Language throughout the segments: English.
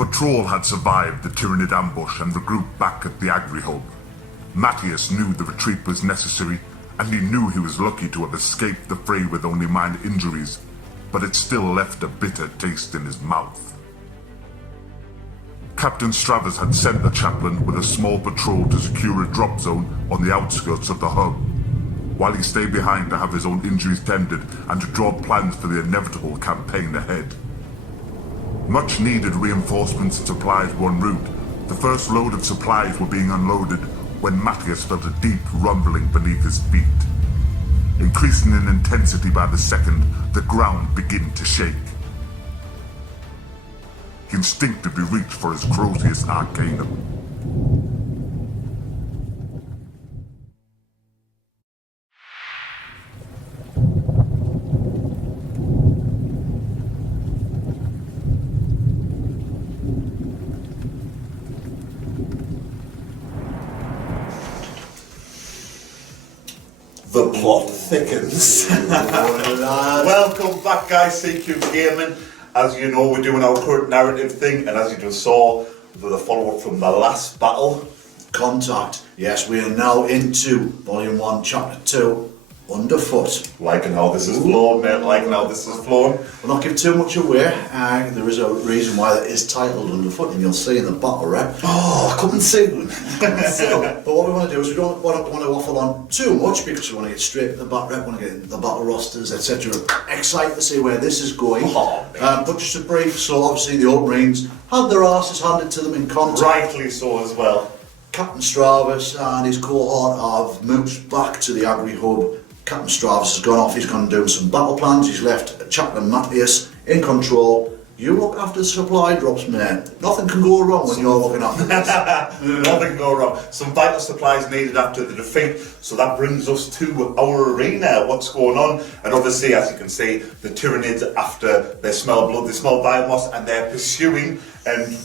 patrol had survived the Tyranid ambush and regrouped back at the agri-hub. Mateus knew the retreat was necessary, and he knew he was lucky to have escaped the fray with only minor injuries, but it still left a bitter taste in his mouth. Captain Stravus had sent the chaplain with a small patrol to secure a drop zone on the outskirts of the hub, while he stayed behind to have his own injuries tended and to draw plans for the inevitable campaign ahead. Much needed reinforcements and supplies were en route. The first load of supplies were being unloaded when Mateus felt a deep rumbling beneath his feet. Increasing in intensity by the second, the ground began to shake. He instinctively reached for his Crozius Arcanum. The plot thickens. Welcome back, guys. CQ Gaming. As you know, we're doing our current narrative thing, and as you just saw, with a follow-up from the last battle. Contact. Yes, we are now into Volume 1, Chapter 2, Underfoot. Liking how this is flown, mate. Liking how this is flown. We'll not give too much away. There is a reason why that is titled Underfoot, and you'll see in the battle rep. Oh, coming soon. But what we want to do is we don't want to waffle on too much, because we want to get straight to the battle rep, we want to get into the battle rosters, etc. Excited to see where this is going. But just a brief, so obviously the Ultramarines had their asses handed to them in contact. Rightly so as well. Captain Stravus and his cohort have moved back to the agri-hub. Captain Stravus has gone off, he's gone doing some battle plans, he's left Chaplain Mateus in control. You look after the supply drops, mate. Nothing can go wrong when you're looking after this. Nothing can go wrong. Some vital supplies needed after the defeat, so that brings us to our arena. What's going on? And obviously, as you can see, the Tyranids, after they smell blood, they smell biomass, and they're pursuing. And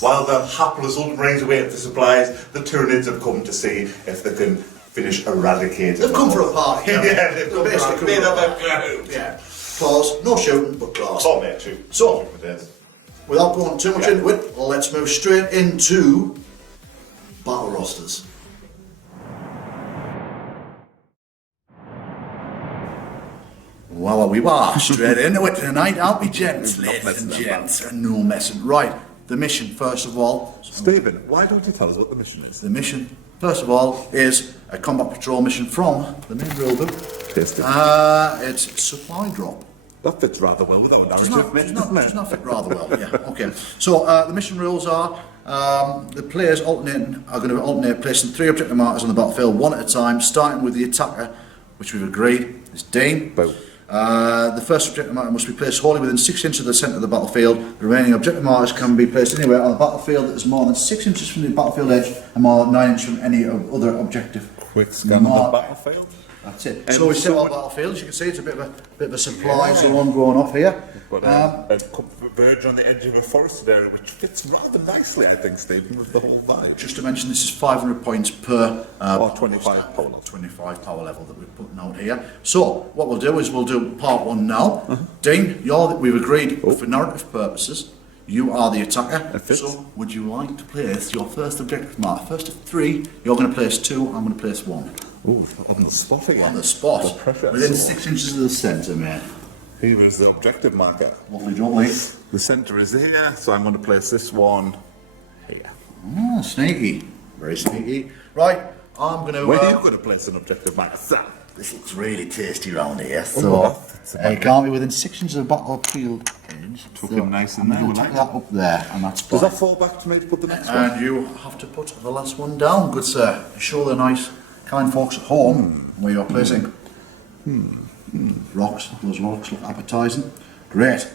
while the hapless Ultramarines are waiting for supplies, the Tyranids have come to see if they can finish eradicating. They've come for a party. Yeah, they've come for a bit of a crowd. Yeah. Claws, no shooting, but claws. Oh, mate, true. So, without going too much into it, let's move straight into battle rosters. Well, we are straight into it tonight, aren't we, gents? Ladies and gents, no messing. Right, the mission, first of all. Stephen, why don't you tell us what the mission is? The mission, first of all, is a combat patrol mission from the main rulebook. It's supply drop. That fits rather well with our narrative. Does not fit rather well, yeah, okay. So, the mission rules are, the players are going to alternate placing 3 objective markers on the battlefield, one at a time, starting with the attacker, which we've agreed is Dean. Boom. The first objective marker must be placed wholly within 6 inches of the centre of the battlefield. The remaining objective markers can be placed anywhere on the battlefield that is more than 6 inches from the battlefield edge and more than 9 inches from any other objective. Quick scan on the battlefield. That's it. So we set our battlefield. As you can see, it's a bit of a supply zone going off here. We've got a verge on the edge of a forested area, which fits rather nicely, I think, Stephen, with the whole vibe. Just to mention, this is 500 points per 25 power level. 25 power level that we're putting out here. So what we'll do is we'll do part 1 now. Dean, we've agreed for narrative purposes. You are the attacker. So would you like to place your first objective mark? First of 3, you're going to place 2. I'm going to place 1. Ooh, on the spot again. On the spot. The pressure. Within 6 inches of the centre, man. Here is the objective marker. Lovely jubbly. The centre is here, so I'm going to place this one here. Oh, sneaky. Very sneaky. Right, I'm going to... Where are you going to place an objective marker, Sam? This looks really tasty round here, so... it can't be within 6 inches of the battlefield edge. Took him nice in there. I'm going to take that up there, and that's fine. Does that fall back to me to put the next one? And you have to put the last one down, good sir. Show the nice, kind folks at home where you're placing. Rocks, those rocks look appetising. Great.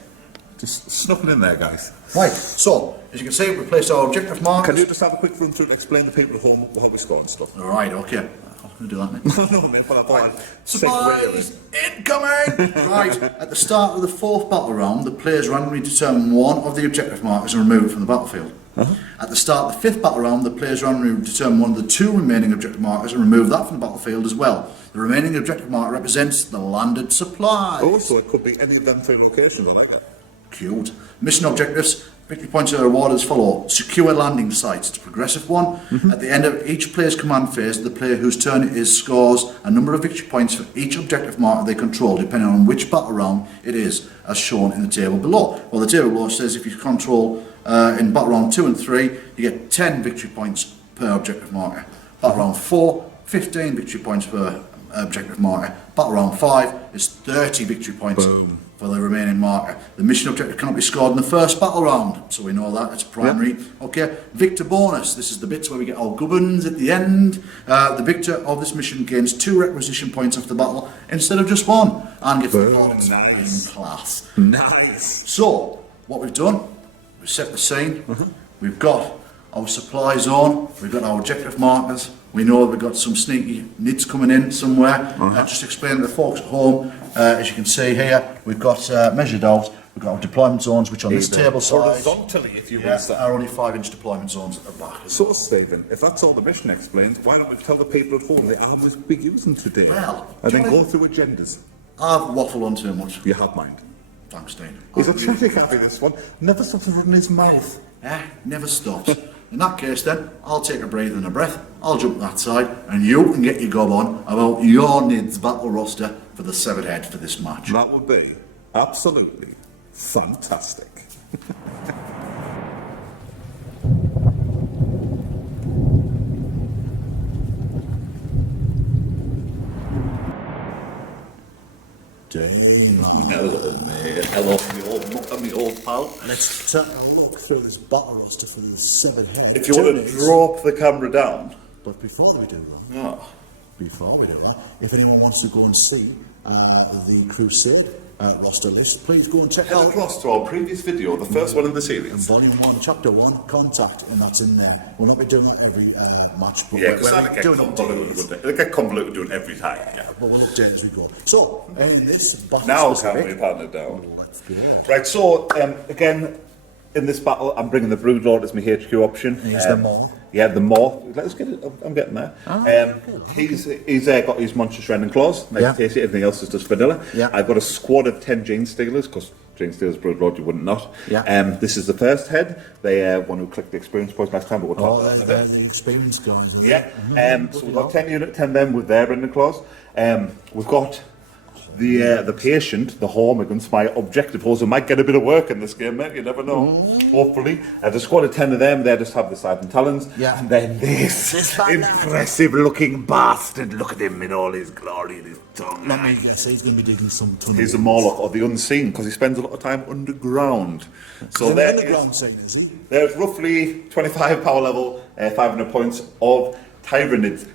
Just snuck it in there, guys. Right, so, as you can see, we placed our objective markers. Can you just have a quick run through and explain to people at home how we score and stuff? Alright, okay. I'm going to do that, mate. No, mate, but I thought I'd Supplies incoming! Right, at the start of the 4th battle round, the players randomly determine one of the objective markers and remove it from the battlefield. At the start of the 5th battle round, the players randomly determine one of the 2 remaining objective markers and remove that from the battlefield as well. The remaining objective marker represents the landed supplies. Oh, so it could be any of them 3 locations, I like that. Cute. Mission objectives. Victory points are awarded as follow. Secure landing sites. It's a progressive one. At the end of each player's command phase, the player whose turn it is scores a number of victory points for each objective marker they control, depending on which battle round it is, as shown in the table below. Well, the table below says if you control in battle round 2 and 3, you get 10 victory points per objective marker. Battle round 4, 15 victory points per objective marker. Battle round 5 is 30 victory points for the remaining marker. The mission objective cannot be scored in the first battle round, so we know that it's primary. Okay, victor bonus. This is the bits where we get our gubbins at the end. The victor of this mission gains 2 requisition points after battle instead of just 1, and gets the points in class. Nice. So what we've done, we've set the scene. We've got our supply zone. We've got our objective markers. We know we've got some sneaky nids coming in somewhere. Just explain to the folks at home, as you can see here, we've got measured out, we've got our deployment zones, which on this table size Horizontally, if you will, sir. are only 5-inch deployment zones at the back. So, Stephen, if that's all the mission explains, why don't we tell the people at home the arms we'll be using today? Well, and then go through agendas. I've waffled on too much. You have mind. Thanks, Dean. He's a chatty cappy, this one. Never stops running his mouth. Never stops. In that case then, I'll take a breather and a breath, I'll jump that side, and you can get your gob on about your NIDS battle roster for the Severed Head for this match. That would be absolutely fantastic. Dean. Hello, mate. Hello, me old pal. Let's take a look through this battle roster for the Severed Head. If you want to drop the camera down. But before we do that, Oh. if anyone wants to go and see the Crusade roster list, please go and check Head out across to our previous video, the first one in the series. Volume 1, Chapter 1, Contact, and that's in there. We'll not be doing that every match, but Yeah, because we're that'll get doing convoluted, updates. wouldn't it? It'll get convoluted doing it every time. Yeah. But we'll update as we go. So, in this battle Now specific, can we pan it down? let's go. Right, so again, in this battle, I'm bringing the Broodlord as my HQ option. He's the Maw. Yeah, the Maw. Let's get it. I'm getting there. He's got his monstrous rending claws. Nice Yeah. tasty. Everything else is just vanilla. Yeah. I've got a squad of 10 Gene Stealers because Gene Stealers Broodlord you wouldn't not. Yeah. This is the first head. They one who clicked the experience points last time, but we'll talk about that in a bit. The experienced guys. Yeah. So we've got 10 unit, 10 them with their rending claws. We've got the patient, the Hormigans, my objective horse, who might get a bit of work in this game, mate. You never know. Hopefully, the squad of 10 of them, they just have the side and talons. Yeah. And then this impressive-looking bastard. Look at him in all his glory and his tongue. Let me guess, he's going to be digging some tunnels. He's a Morlock or the Unseen because he spends a lot of time underground. So He's there an is- underground scene, is he? there's roughly 25 power level, 500 points of Tyranid.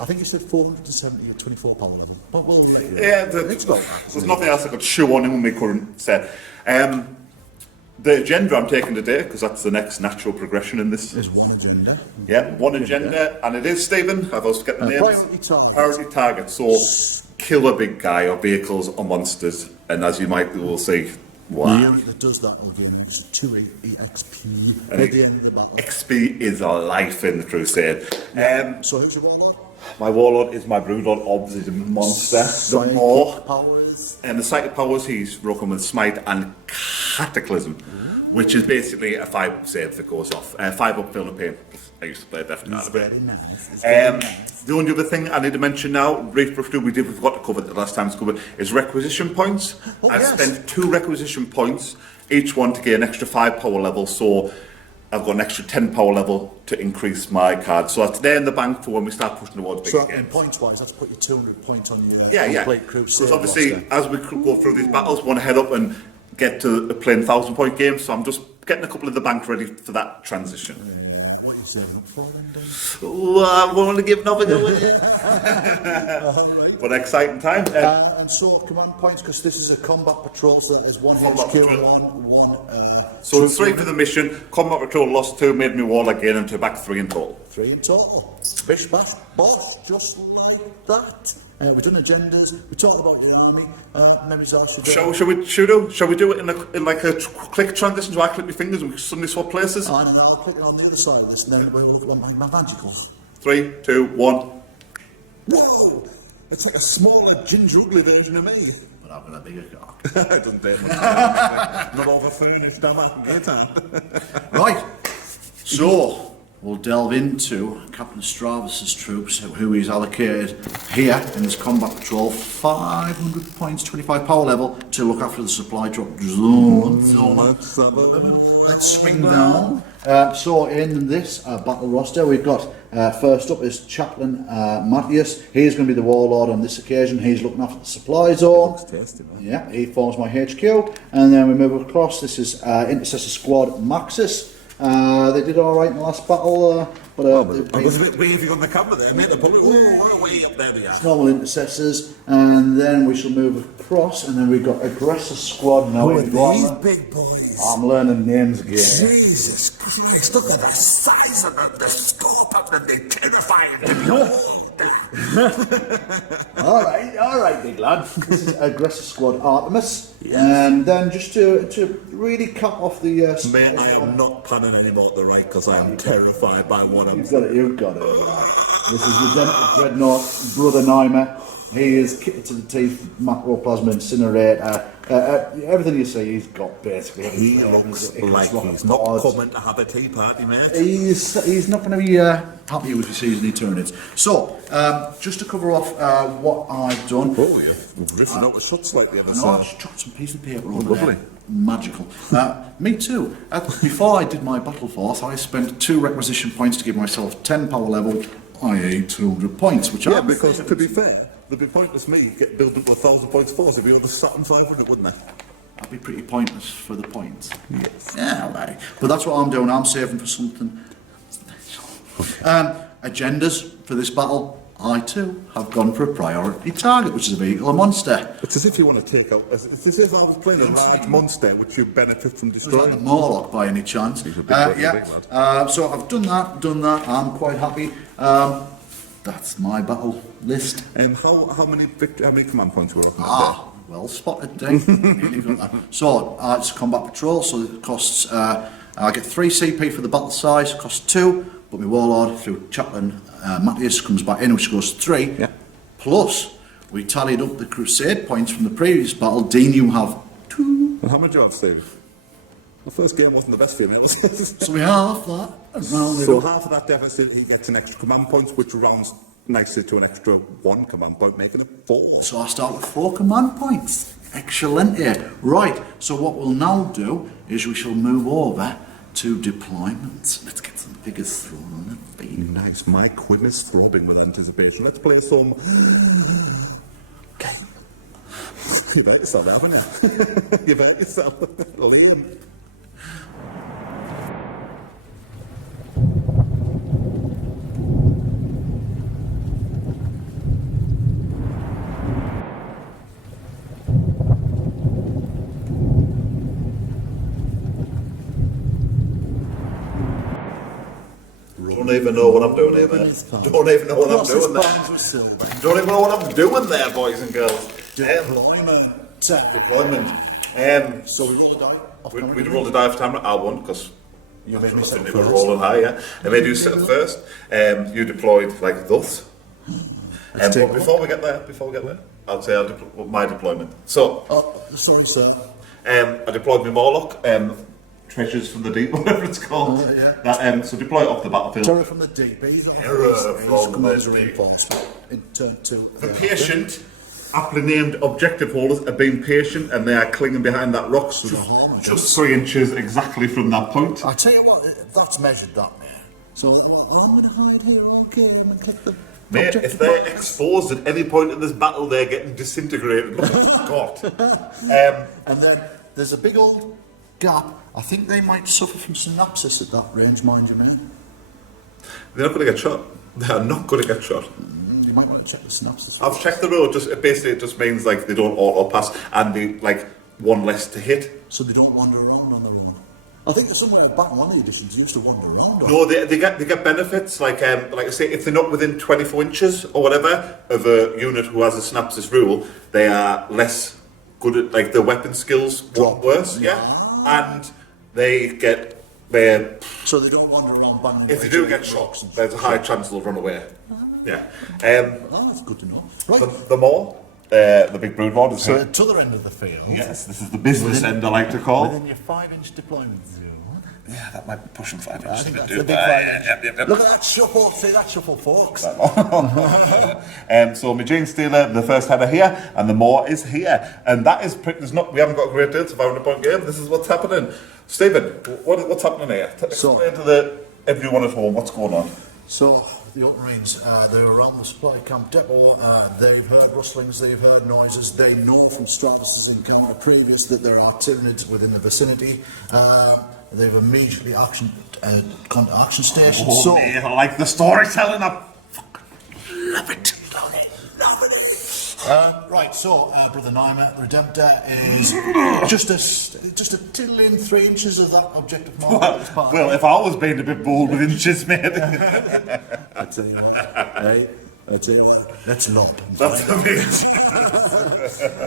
I think you said 470 or 24 power level. But we'll let you know. Yeah, It's about that, there's isn't nothing else I could chew on in my current set. The agenda I'm taking today, because that's the next natural progression in this. There's one agenda. Yeah, one agenda, and it is, Stephen, I've also got the names. Priority target. Priority target, so kill a big guy or vehicles or monsters, and as you might will see, The wow. unit that does that will gain a 2 XP at the end of the battle. XP is a life in the Crusade. So who's your warlord? My Warlord is my Broodlord, obviously the monster, the Maw. Powers. And the psychic powers, he's broken with Smite and Cataclysm, which is basically a 5 save that goes off. 5 up, Feel No Pain. I used to play Death It's a bit. very nice. It's very nice. The only other thing I need to mention now, brief brush through, we forgot to cover it the last time it's covered, is requisition points. Oh, I've yes. spent 2 requisition points, each one to get an extra 5 power level, so I've got an extra 10 power level to increase my card. So that's there in the bank for when we start pushing towards big So, games. in points-wise, that's put you 200 points on your Yeah. complete Crusade Because obviously, roster. as we go through these battles, we want to head up and get to playing 1,000-point games. So I'm just getting a couple of the bank ready for that transition. What are you saving up for then, Dave? Ooh, I want to give nothing away. Alright. What an exciting time. And so, command points, because this is a combat patrol, so that is one Combat HQ, patrol. one So 3 for the mission. Combat patrol lost 2, made me wall again, and to back 3 in total. 3 in total. Bish bash boss, just like that. We've done agendas. We talked about your army. Memories are should Shall we do it in like a click transition? So I click my fingers and we suddenly swap places. And then I'll click it on the other side of this, and then we'll look at my magicals. 3, 2, 1. Whoa! It's like a smaller Ginger Ugly version of me. I've got a bigger cock. It doesn't take much. Not over furnished, am I? Get on. Right, so we'll delve into Captain Stravus's troops, who he's allocated here in this combat patrol, 500 points, 25 power level, to look after the supply drop zone. Let's swing down. So in this battle roster, we've got first up is Chaplain Mateus. He's going to be the warlord on this occasion. He's looking after the supply zone. Looks tasty, man. Yeah, he forms my HQ. And then we move across. This is Intercessor Squad Maxis. They did all right in the last battle, but I was a bit wavy on the camera there, mate. They're probably way up there. They are. normal intercessors. And then we shall move across, and then we've got Aggressor Squad now. Who are in these Warhammer. big boys? I'm learning names again. Jesus Christ, look at the size of them, the scope of them, they're terrifying to behold. All right, big lad. This is Aggressor Squad Artemis. Yes. And then just to really cap off the... Mate, I am not panning anymore to the right because I am terrified by one of them. You've got it. This is Lieutenant Dreadnought, Brother Naimer. He is kitted to the teeth, macroplasma incinerator. Everything you see, he's got basically. He looks like he's not coming to have a tea party, mate. He's not going to be happy with his season he Tyranids. So, just to cover off what I've done. Oh, yeah. We've ripped out the shots like the other No, I side. just chucked some piece of paper over lovely. there. Magical. Me too. Before I did my battle force, I spent 2 requisition points to give myself 10 power level, i.e. 200 points, which Yeah, because to be fair, it'd be pointless me get built up to 1,000 points force if you had the Saturn 500, wouldn't they? That'd be pretty pointless for the points. Yes. Yeah, right. But that's what I'm doing. I'm saving for something special. Agendas for this battle. I too have gone for a priority target, which is a vehicle, a monster. It's as if you want to take out. It's as if I was playing a large monster which you benefit from It's like a destroying. Morlock by any chance. He's a big lad, Yeah. big lad. So I've done that. I'm quite happy. That's my battle list. How many command points were looking at Well spotted, Dave. Nearly got that. So it's a combat patrol, so it costs. I get 3 CP for the battle size. It costs 2, but my warlord through Chaplain Mateus comes back in, which goes 3. Yeah. Plus, we tallied up the Crusade points from the previous battle. Dean, you have 2. And how much do you have, Steve? The first game wasn't the best for you, So we half that. And round it So up. half of that deficit, he gets an extra command points, which rounds nicely to an extra 1 command point, making it 4. So I start with 4 command points. Excellent here. Right, so what we'll now do is we shall move over to deployment. Let's get some figures thrown on the feed. Nice. My quid is throbbing with anticipation. Let's play some. Okay. You bet yourself, haven't you? You bet yourself. Liam. Don't even know what I'm doing here, man. Don't even know what I'm doing there. Don't even know what I'm doing there, boys and girls. Deployment. Deployment. So we roll a die. We rolled a die for Tamara. I won because You made me set we up were first. rolling high, yeah. I made you set up first. You deployed like thus. But before we get there, I'll say my deployment. So, Sorry, sir. I deployed my Morlock. Treasures from the Deep, whatever it's called. Oh, yeah. That, so deploy it off the battlefield. Terror from the deep. He's on Terror from come the as a deep. reinforcement in turn 2. The patient, aptly named objective holders, are being patient and they are clinging behind that rock just 3 inches exactly from that point. I tell you what, that's measured that, man. So I'm going to hide here, okay, I'm going to take the... Mate, if they're exposed at any point in this battle, they're getting disintegrated. Look what you've got. And then there's a big old gap. I think they might suffer from synapsis at that range, mind you, man. They're not going to get shot. They are not going to get shot. You might want to check the synapsis. I've checked the road. It just means like they don't auto pass and they like 1 less to hit. So they don't wander around on their own. I think somewhere back in one of the editions they used to wander around. No, they get benefits like I say, if they're not within 24 inches or whatever of a unit who has a synapsis rule, they are less good at like their weapon skills drop worse, yeah, and they get their. So they don't wander around banging. If they do get shot, there's a high chance they'll run away. Yeah. Oh, that's good to know. Right. The more the big brood mod is So here. at the other end of the field, Yes, this is the business end I like to call. within your 5-inch deployment zone. Yeah, that might be pushing 5 I inches. think to that's do the big that. 5 inch. Look at that shuffle. See that shuffle, folks. So my Gene Stealer, the first header here, and the more is here, and that is pretty. We haven't got a great deal. It's a 500-point game. This is what's happening. Stephen, what's happening here? Explain to everyone at home what's going on. So the Ultramarines, they were around the supply camp depot. They've heard rustlings, they've heard noises. They know from Stravus's encounter previous that there are Tyranids within the vicinity. They've immediately gone to action station. Oh, so mate, I like the storytelling. I fucking love it. right, so Brother Naima, the Redemptor, is just a tittle in 3 inches of that objective mark. Well, if I was being a bit bold with inches, mate. I tell you what, hey, I tell you what, that's lump. That's amazing.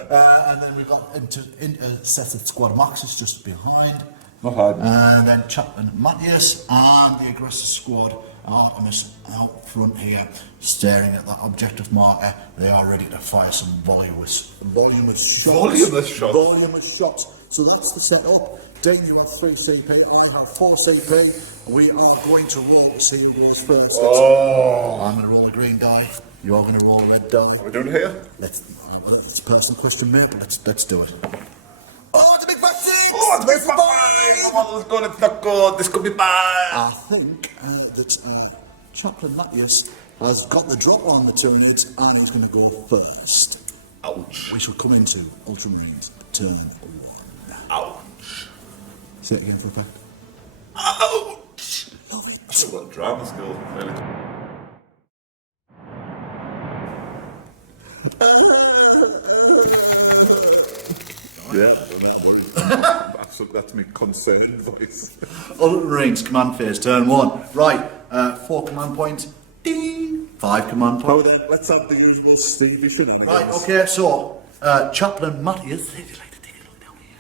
And then we've got intercepted squad Maxis just behind. Uh-huh. And then Chaplain Mateus and the aggressive squad Artemis out front here, staring at that objective marker. They are ready to fire some voluminous shots. So that's the setup. Dane, you have 3 CP, I have 4 CP. We are going to roll to see who goes first. I'm going to roll a green die. You're going to roll a red die. We're doing it here? It's a personal question, mate, but let's do it. Oh, it's a big vaccine! Oh, it's big fine! Come on, let's go. It's not good. This could be bad. I think that Chaplain Mateus has got the drop on the Tyranids and he's going to go first. Ouch. We shall come into Ultramarines turn 1. Ouch. Say it again for a fact. Ouch. Love it. That's a lot of drama skill, really. Yeah, I'm worried. That's my concerned voice. Ultramarines command phase turn 1. Right, 4 command points. Ding. 5 command points. Hold on, let's have the usual Stevie thing. Right, okay, so Chaplain Mateus. If you'd like to take a look down here.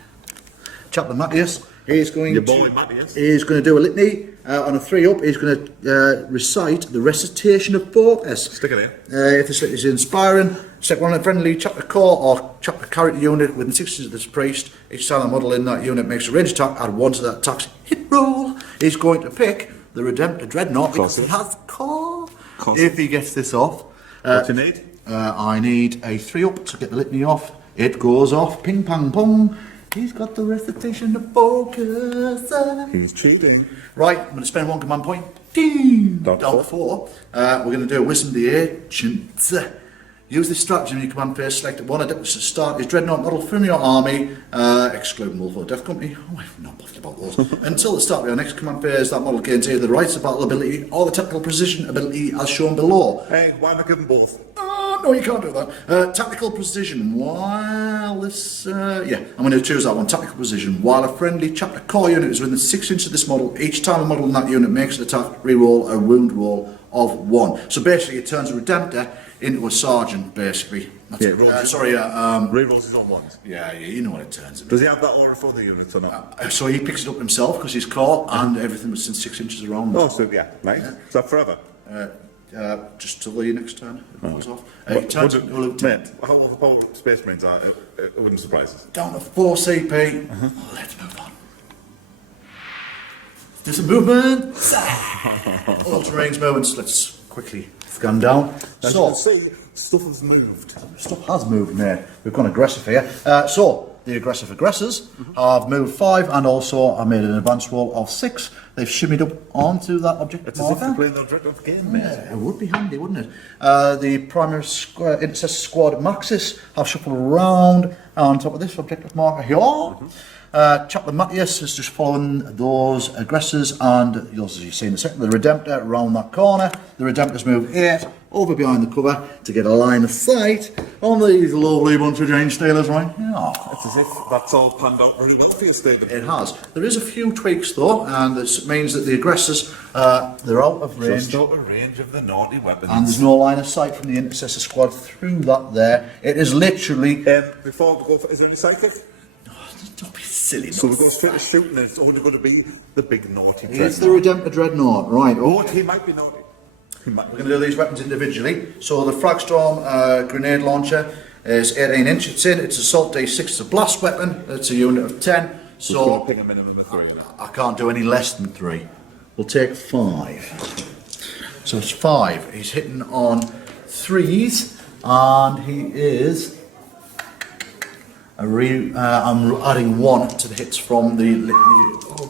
Chaplain Mateus. He's going Your boy Mateus. He's going to do a litany on a 3 up. He's going to recite the recitation of focus. Stick it in. If this is inspiring, select one of the friendly chapter core or chapter character unit within 6 inches of this priest. Each silent model in that unit makes a range attack, add 1 to that attack's hit roll. He's going to pick the Redemptor Dreadnought because he has core. If he gets this off. What do you need? I need a 3 up to get the litany off. It goes off. Ping, pang, pong. He's got the recitation of focus. He's cheating. Right, I'm going to spend 1 command point. Ding! Down to 4. We're going to do a Wisdom of the Ancients. Use this stratagem in your command phase. Select one adept to start his dreadnought model from your army, excluding Wolf or Death Company. Oh, I'm not bothered about those. Until the start of your next command phase, that model gains either the rights of battle ability or the tactical precision ability as shown below. Hey, why am I giving both? No, you can't do that. Tactical precision. While this, I'm going to choose that one. Tactical precision. While a friendly chapter core unit is within 6 inches of this model, each time a model in that unit makes an attack, reroll a wound roll of 1. So basically, it turns a Redemptor into a sergeant. Basically, that's Yeah, it. rolls Rerolls his own ones. Yeah, you know what it turns into. Does he have that aura for the units or not? So he picks it up himself because he's core and everything was within 6 inches around. Oh, so yeah, nice. Is that forever? Just till the next turn. It goes off. What- It turns what into a do- lieutenant. Mate, how Space Marines are, it wouldn't surprise us. Down to 4 CP. Let's move on. Do some movement. Ultramarines movements. Let's quickly scan down. As So, you can see, stuff has moved. stuff has moved, mate. We've gone aggressive here. So, the aggressive aggressors have moved 5 and also I made an advance roll of 6. They've shimmied up onto that object It's as if marker. you're playing the Dreadnought game, mate. Yeah, it would be handy, wouldn't it? The primary intercessor squad Maxis have shuffled around on top of this objective marker here. Chaplain Mateus is just following those aggressors, and yours, as you see in a second, the Redemptor around that corner. The Redemptor's moved 8 over behind the cover to get a line of sight on these lovely bunch of Jane Stealers, right? Yeah. It's as if that's all planned out really well for you, Stephen. It has. There is a few tweaks though, and this means that the aggressors, they're out of range. Just out of range of the naughty weapons. And there's no line of sight from the intercessor squad through that there. It is literally... Before we go for, is there any psychic? Don't be silly. So we're going straight to shooting, it's only going to be the big naughty It's the Dreadnought. Redemptor Dreadnought, right. Oh, he might be naughty. He might We're going to do these weapons individually. So the Fragstorm grenade launcher, It's 18 inch. It's in. It's assault D6. It's a blast weapon. It's a unit of 10. So pick a minimum of 3. I can't do any less than 3. We'll take 5. So it's 5. He's hitting on 3s, and he is. I'm adding 1 to the hits from the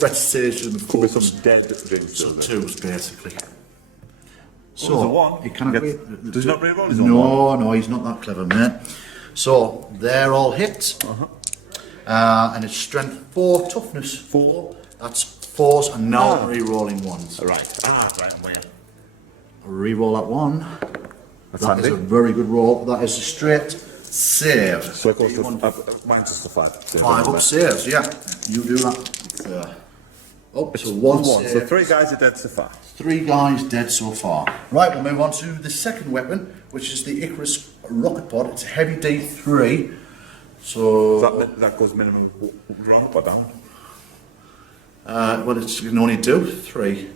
recitation of Could be course. some dead James. So 2s basically. So there's a 1. He cannot Does he not re-roll his own 1? No, he's not that clever, mate. So they're all hits. And it's strength 4, toughness 4. That's 4s, and now I'm re-rolling 1s. Right. Right. Well. Re-roll that 1. That's That is handy. a very good roll. That is a straight save. So it goes to mine's just a 5. 5 up saves, yeah. You do that. So 1 save. So 3 guys are dead so far. 3 guys dead so far. Right, we'll move on to the second weapon, which is the Icarus Rocket Pod. It's a heavy D3. So That goes minimum wrong or down. well, it can only do 3.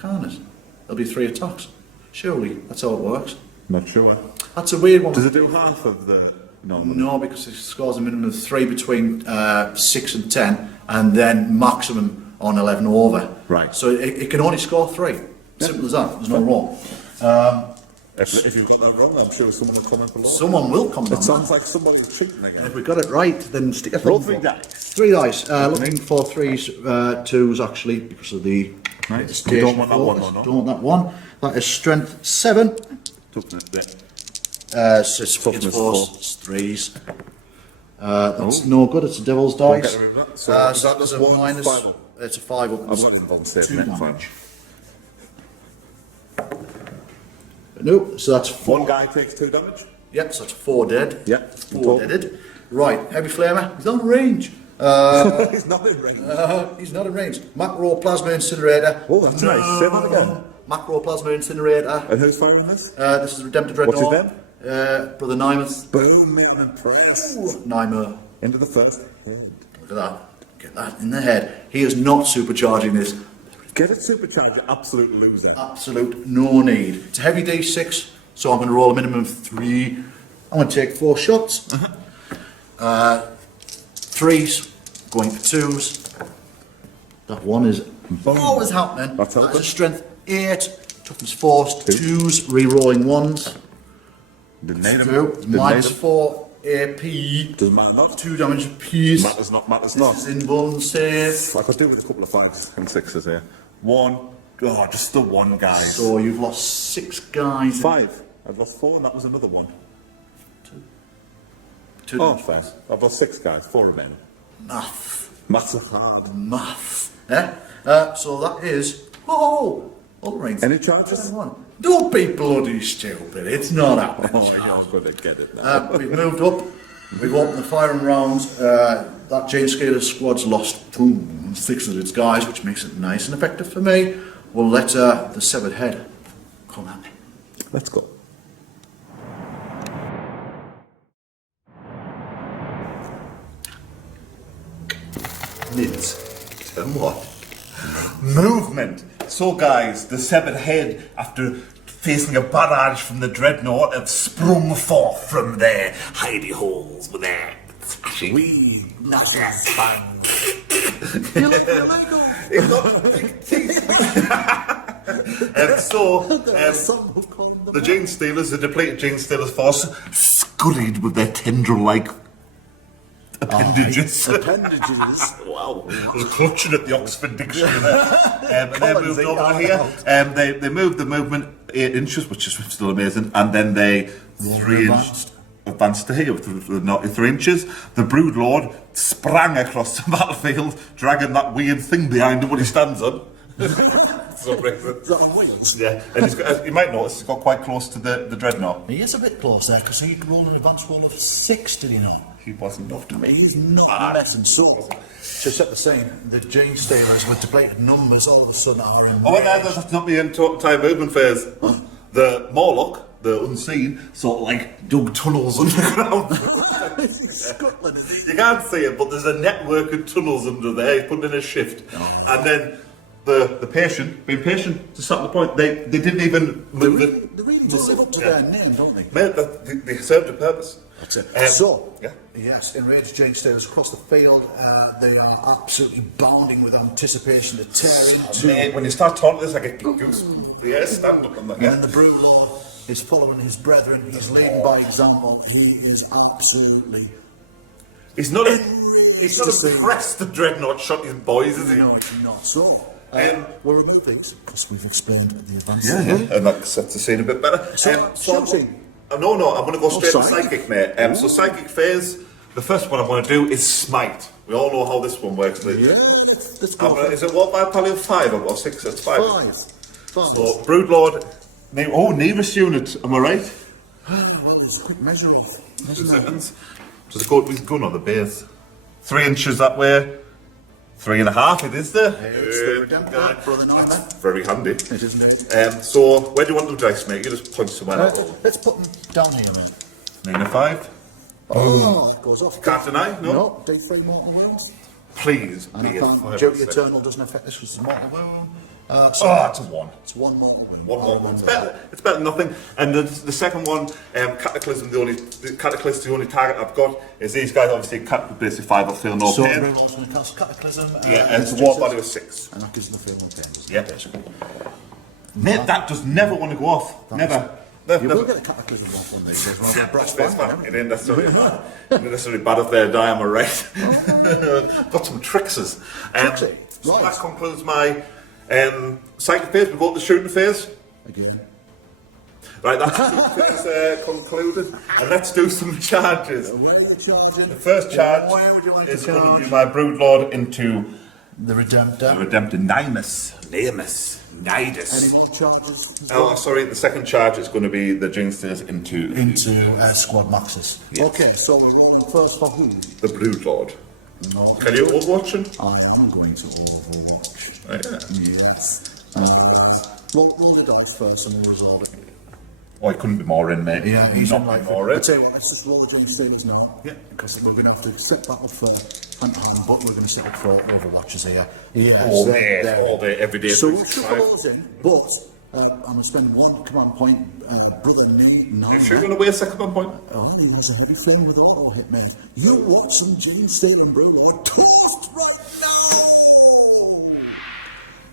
Can't it? There'll be 3 attacks. Surely, that's how it works. Not sure. That's a weird one. Does it do half of the normal? No, because it scores a minimum of 3 between 6 and 10, and then maximum on 11 over. Right. So it can only score 3. Simple as that. There's no wrong. If you've got that wrong, I'm sure someone will comment below. Someone will comment on It sounds that. like someone was cheating again. If we got it right, then stick a Roll thumb 3 up. dice. 3 dice. Looking for 3s, 2s actually, because of the Right. station You don't want that focus. one, no? Don't want that one. That is strength 7. Toughness, So it's Toughness 4s, 4. it's 3s. That's no good. It's a devil's dice. get rid of that. So is that it's just a 1 minus. 5 up? It's a 5 up. I've got one involved in 2 next damage. No, so that's 4. 1 guy takes 2 damage. Yep, so that's 4 dead. Yep. 4 deaded. Right, heavy flamer. He's not in range. He's not in range. He's not in range. Macro plasma incinerator. Oh, that's nice. Say that again. Macro plasma incinerator. And who's firing this? This is Redempted What's his Dreadnought. name? Brother Nymus. Boom, man, and press. Nymer. Into the first. Look at that. Get that in the head. He is not supercharging this. Get it supercharged, absolute loser. Absolute no need. It's a heavy D6, so I'm going to roll a minimum of 3. I'm going to take 4 shots. 3s, going for 2s. That 1 is always happening. That's That is helping. a strength 8, toughness 4, 2s, re-rolling 1s. Didn't need him. 2, Didn't need minus him. 4 AP. Doesn't matter not. 2 damage apiece. Matters not, matters This not. is in bone save. I could do with a couple of 5s and 6s here. 1. Oh, just the 1, guys. So you've lost 6 guys. 5. I've lost 4 and that was another 1. 2 Oh, damage. fair. I've lost 6 guys, 4 remaining. Math. Maths are hard. Math. So that is. Ultramarines. Any charges? Don't be bloody stupid. It's not happening. Oh, I'm going to get it now. We've moved up. We've opened the firing rounds. That Jane Scaler squad's lost 6 of its guys, which makes it nice and effective for me. We'll let the severed head come at me. Let's go. Nids. And what? Movement. So guys, the severed head, after facing a barrage from the dreadnought, have sprung forth from their hidey holes with their flashing We knuckles. You look like It's got big teeth. The Jane Stealers, the depleted Jane Stealers force, scurried with their tendril-like appendages. appendages. Wow. I was clutching at the Oxford Dictionary there. And they moved over here. They moved the movement 8 inches, which is still amazing, and then they 3 inches advanced to here, with 3 inches. The Brood Lord sprang across the battlefield, dragging that weird thing behind him when he stands on. So Is that on wheels? yeah, and you might notice he's got quite close to the dreadnought. He is a bit close there because he rolled an advanced roll of 6, did he not? He wasn't enough to I mean, he's not messing. So, to set the scene, the Jane Stealers with depleted numbers all of a sudden are in. Oh, no, that's not the entire movement phase. The Morlock, the unseen, sort of like dug tunnels underground. Scotland, is You can't see it, but there's a network of tunnels under there. He's put in a shift. And then the patient, being patient to start the point, they didn't even move it. They really do live up to their name, don't they? Mate, they served a purpose. That's it. Yeah. Yes, enraged Jainsters across the field, they are absolutely bounding with anticipation to tear into. Mate, when you start talking this, I get goose. Yeah, stand up on that. And then the Brood Lord is following his brethren, he's leading by example, he is absolutely... He's not impressed the Dreadnought shot his boys, is he? No, it's not. So, we'll remove these, because we've explained the advantage. Yeah. And that sets the scene a bit better. Shooting. No, I'm going to go straight to Psychic. Psychic, mate. So Psychic phase, the first one I'm going to do is Smite. We all know how this one works. Yeah, let's go. Is it what by value of 5 or 6? It's 5. 5. So, Broodlord, nearest unit, am I right? Well, there's a quick measure of 2 seconds. So we're going on the base. 3 inches that way. 3.5 it is there. It's the redemptor, brother nine, That's very handy. It is indeed. So, where do you want the dice, mate? You just point somewhere else. Let's put them down here, mate. 9.5. Oh, it goes off. Can't deny, no? No, D3 mortal wounds. Please, And I be can't, a Duty Eternal doesn't affect this because it's a mortal wound. it's a 1. It's 1 mortal wound. One more. It's better than nothing. And the second one, Cataclysm, the only target I've got is these guys. Obviously, basically 5 of feel no So, pain. Reynolds going to cast Cataclysm. Yeah, and it's a war value of 6. And that gives them the feel no pain. Yeah. Mate, that does never want to go off. Never. You will get a Cataclysm off one of these days. We'll get a brass band. It ain't necessarily bad. It ain't necessarily bad if they're diameter, right? Got some tricksers. Tricksy. So Right. that concludes my psychic phase. We go to the shooting phase. Again. Right, that's the shooting phase concluded. And let's do some charges. Where are you charging? The first charge Where would you like is to going to charge? be my Broodlord into The the Redemptor. Redemptor Nidus. Any more charges? Oh, sorry, the second charge is going to be the Jinxers into Squad Maxis. Okay, so we're rolling first for who? the Broodlord. No. Can you overwatch him? I am going to overwatch. Yeah. Yes. Roll the dice first and we'll resolve it. Oh, he couldn't be more in, mate. Yeah, he's not in like. more I in. tell you what, let's just roll John Stevens now. Yeah. Because we're going to have to set that up for hand-to-hand, but we're going to set up for Overwatchers here. Yeah. All day, every day. So we'll shuffle those in, but I'm going to spend 1 command point, Brother Nate now. If you're going to waste a command point, Oh, he has a heavy flame with auto hit, mate. You want some Jane Stalin, bro? Toast right now!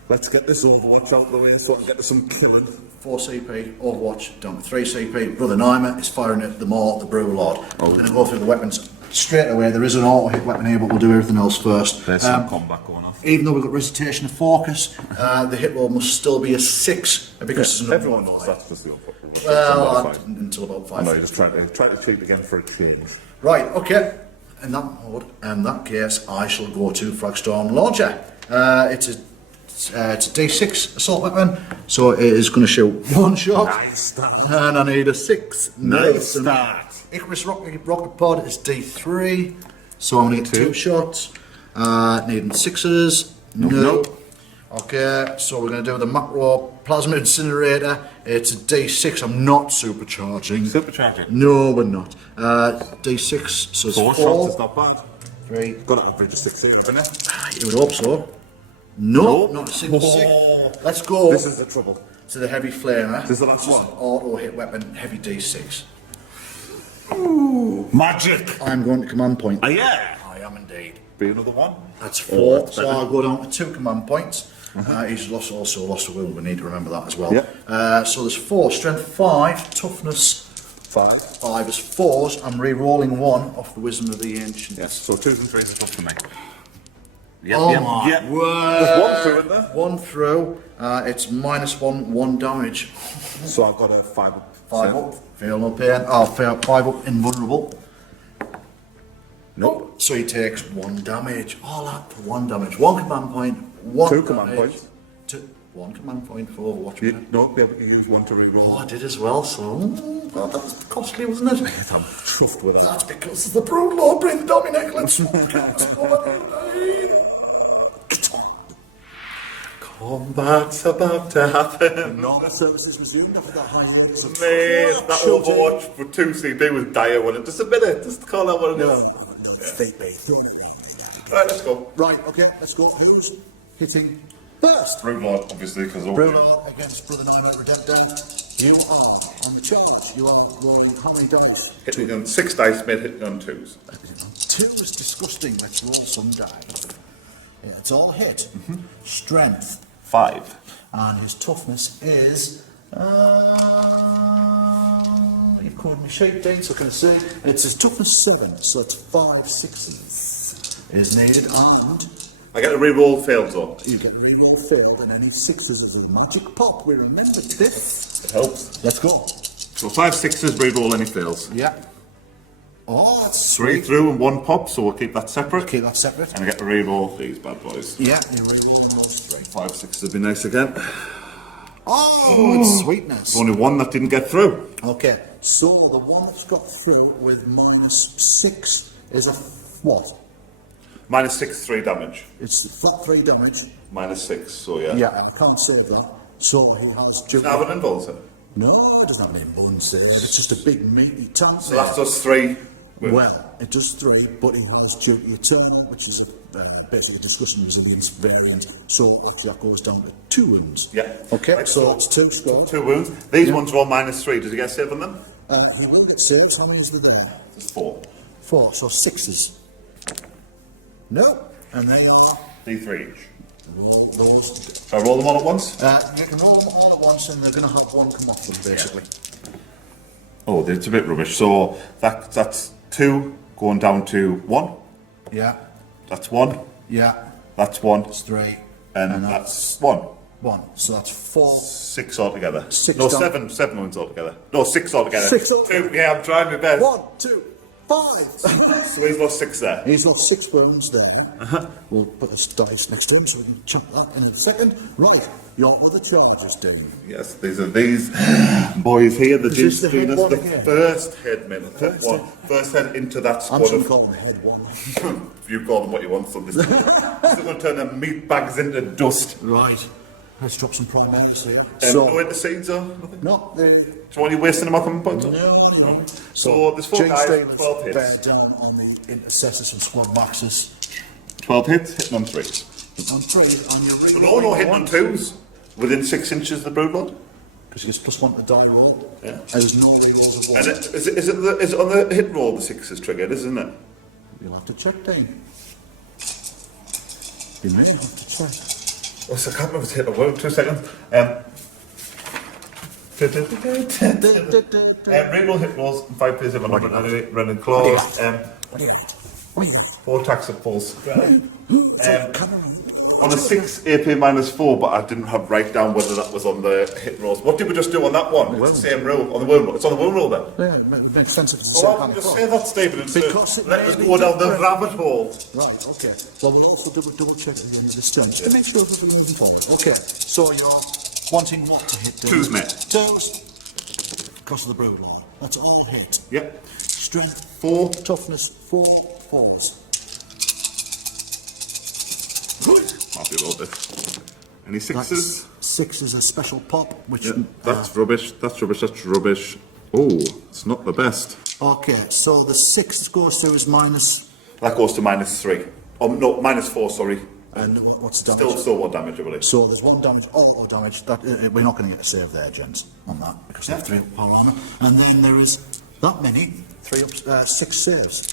Let's get this Overwatch out of the way so I can get to some killing. 4 CP, Overwatch, down to 3 CP. Brother Naima is firing at the Maw, the Brew Lord. We're going to go through the weapons straight away. There is an auto hit weapon here, but we'll do everything else first. There's some combat going off. Even though we've got Recitation of Focus, the hit roll must still be a 6 because it's an Everyone knows that's just the Overwatch. Well, until about 5. I know, you're just trying to cheat again for a change. Right, okay. In that case, I shall go to Fragstorm Launcher. It's a D6 assault weapon, so it is going to shoot 1 shot. Nice start. And I need a 6. Nice start. Icarus Rocket Pod is D3, so I'm going to get 2 shots. Needing 6s. No. Okay, so we're going to do the Macro Plasma Incinerator. It's a D6. I'm not supercharging. Supercharging? No, we're not. D6, so it's 4 shots is not bad. 3. Got an average of 16, haven't you? You would hope so. No, not a single sick. Let's go This is the trouble. to the heavy flamer. This is the last one. Auto hit weapon, heavy D6. Magic! I'm going to command point. Oh, yeah! I am indeed. Be another one. That's 4, so I'll go down to 2 command points. He's also lost a will, we need to remember that as well. Yep. So there's 4, strength 5, toughness 5. 5 is 4s. I'm re-rolling 1 off the wisdom of the ancient. Yes, so 2s and 3s is up to me. Yep, Oh my word! There's 1 through in there. 1 through. It's -1 damage. So I've got a 5 up. 5 up. Feel no pain. Oh, 5 up, invulnerable. Nope. So he takes 1 damage. All that for 1 damage. 1 command point. 1 2 damage. command points. 1 command point for Overwatch. No, be able to use 1 to reroll. Oh, I did as well, so God, that was costly, wasn't it? I'm chuffed with it. That's because of the Brood Lord bring the Dominic. Let's combat's about to happen. Normal services resumed after that high units of Mate, that Overwatch for 2 CP was dire, wasn't it? Just a minute, just to call out what it is. No, it's fake bait. Throwing it around. Right, let's go. Right, okay, let's go. Who's hitting first? Broodlord, obviously, because Bruno against Brother Nine Redemptor. You are, on the charge, you are rolling how many dice? Hitting on 6 dice, made hitting on 2s. 2 is disgusting, let's roll some dice. Yeah, it's all hit. Strength. 5. And his toughness is... you've called me shape, Dean, so can I see? It's his toughness 7, so it's 5 6s is needed, and... I get a reroll failed though. You get reroll failed, and any 6s is a magic pop. We remembered this. It helps. Let's go. So 5 6s, reroll any fails. Yeah. Oh, that's 3 sweet. through and 1 pop, so we'll keep that separate. Keep that separate. And I get to reroll these bad boys. Yeah, you reroll those 3. 5 6s would be nice again. Oh, it's sweetness. Only one that didn't get through. Okay, so the one that's got through with -6 is a what? -6, 3 damage. It's flat 3 damage. -6, so yeah. Yeah, I can't save that. So he has... Doesn't have an involved in it. No, it doesn't have any bones there. It's just a big meaty tank. So that does 3. Well, it does 3, but he has duty eternal, which is basically a discussion resilience variant. So that goes down to 2 wounds. Yeah. Okay, Right, so it's 2 scored. 2 wounds. These ones are all -3. Does he get 7 then? He will get saves. How many is there? There's 4. 4, so 6s. No, and they are... D3 each. Roll those. Shall I roll them all at once? You can roll them all at once, and they're going to have one come off them, basically. Oh, it's a bit rubbish. So that's 2 going down to 1. Yeah, That's 1. yeah. That's 1. It's 3. And that's 1. 1. So that's 4. 6 altogether. 6 No, down. 7 ones altogether. No, 6 altogether. 6 altogether. 2, yeah, I'm trying my best. 1, 2, 5. So he's lost 6 there. He's got 6 wounds there. We'll put this dice next to him so we can chuck that in a second. Right, you're with the charges, Dave. Yes, these are these boys here, the Is this the head G-Streamers, one the again? first head men, first head into that I'm squad just of... calling the head one. You call them what you want, son. This is going to turn them meat bags into dust. Right. Let's drop some primaries here. No intercedes or nothing? No, they... So what are you wasting them on coming points on? No. So there's 4 guys, Steelers 12 hits. bear down on the intercessors and squad maxes. 12 hits, hitting on 3. On 3, on your But regular... no hitting on 2s. Within 6 inches of the broodlord. Because he gets +1 to die roll. Yeah. And there's no rerolls of 1. And is it on the hit roll the 6 is triggered, isn't it? You'll have to check, Dean. You may have to check. Oh, so I can't remember if it's hit or word. 2 seconds. Reroll hit rolls and 5 plays of running claws. What do you want? What do you want? 4 attacks of pulse. Come on. On a 6 AP -4, but I didn't have write down whether that was on the hit rolls. What did we just do on that one? It's the same roll on the wound roll. It's on the wound roll then. Yeah, it makes sense if it's the Well, same I'll kind of just frog. say that, Stephen, and Because it let may us be go down the different. rabbit hole. Right, okay. Well, we'll also double check at the end of this turn, just to make sure everything's moving forward. Okay, so you're wanting what to hit? 2s, mate. 2s. Because of the brood line. That's all hit. Yep. Strength 4. Toughness 4, 4s. Happy about this. Any 6s? 6 is a special pop, which... Yeah, that's rubbish. That's rubbish. That's rubbish. Oh, it's not the best. Okay, so the 6 goes to is minus... That goes to -3. Oh no, -4. Sorry. And what's the damage? Still 1 damage, I believe. So there's 1 damage, auto damage. That we're not going to get a save there, gents, on that because they have 3 up power armor. And then there is that many 6 saves.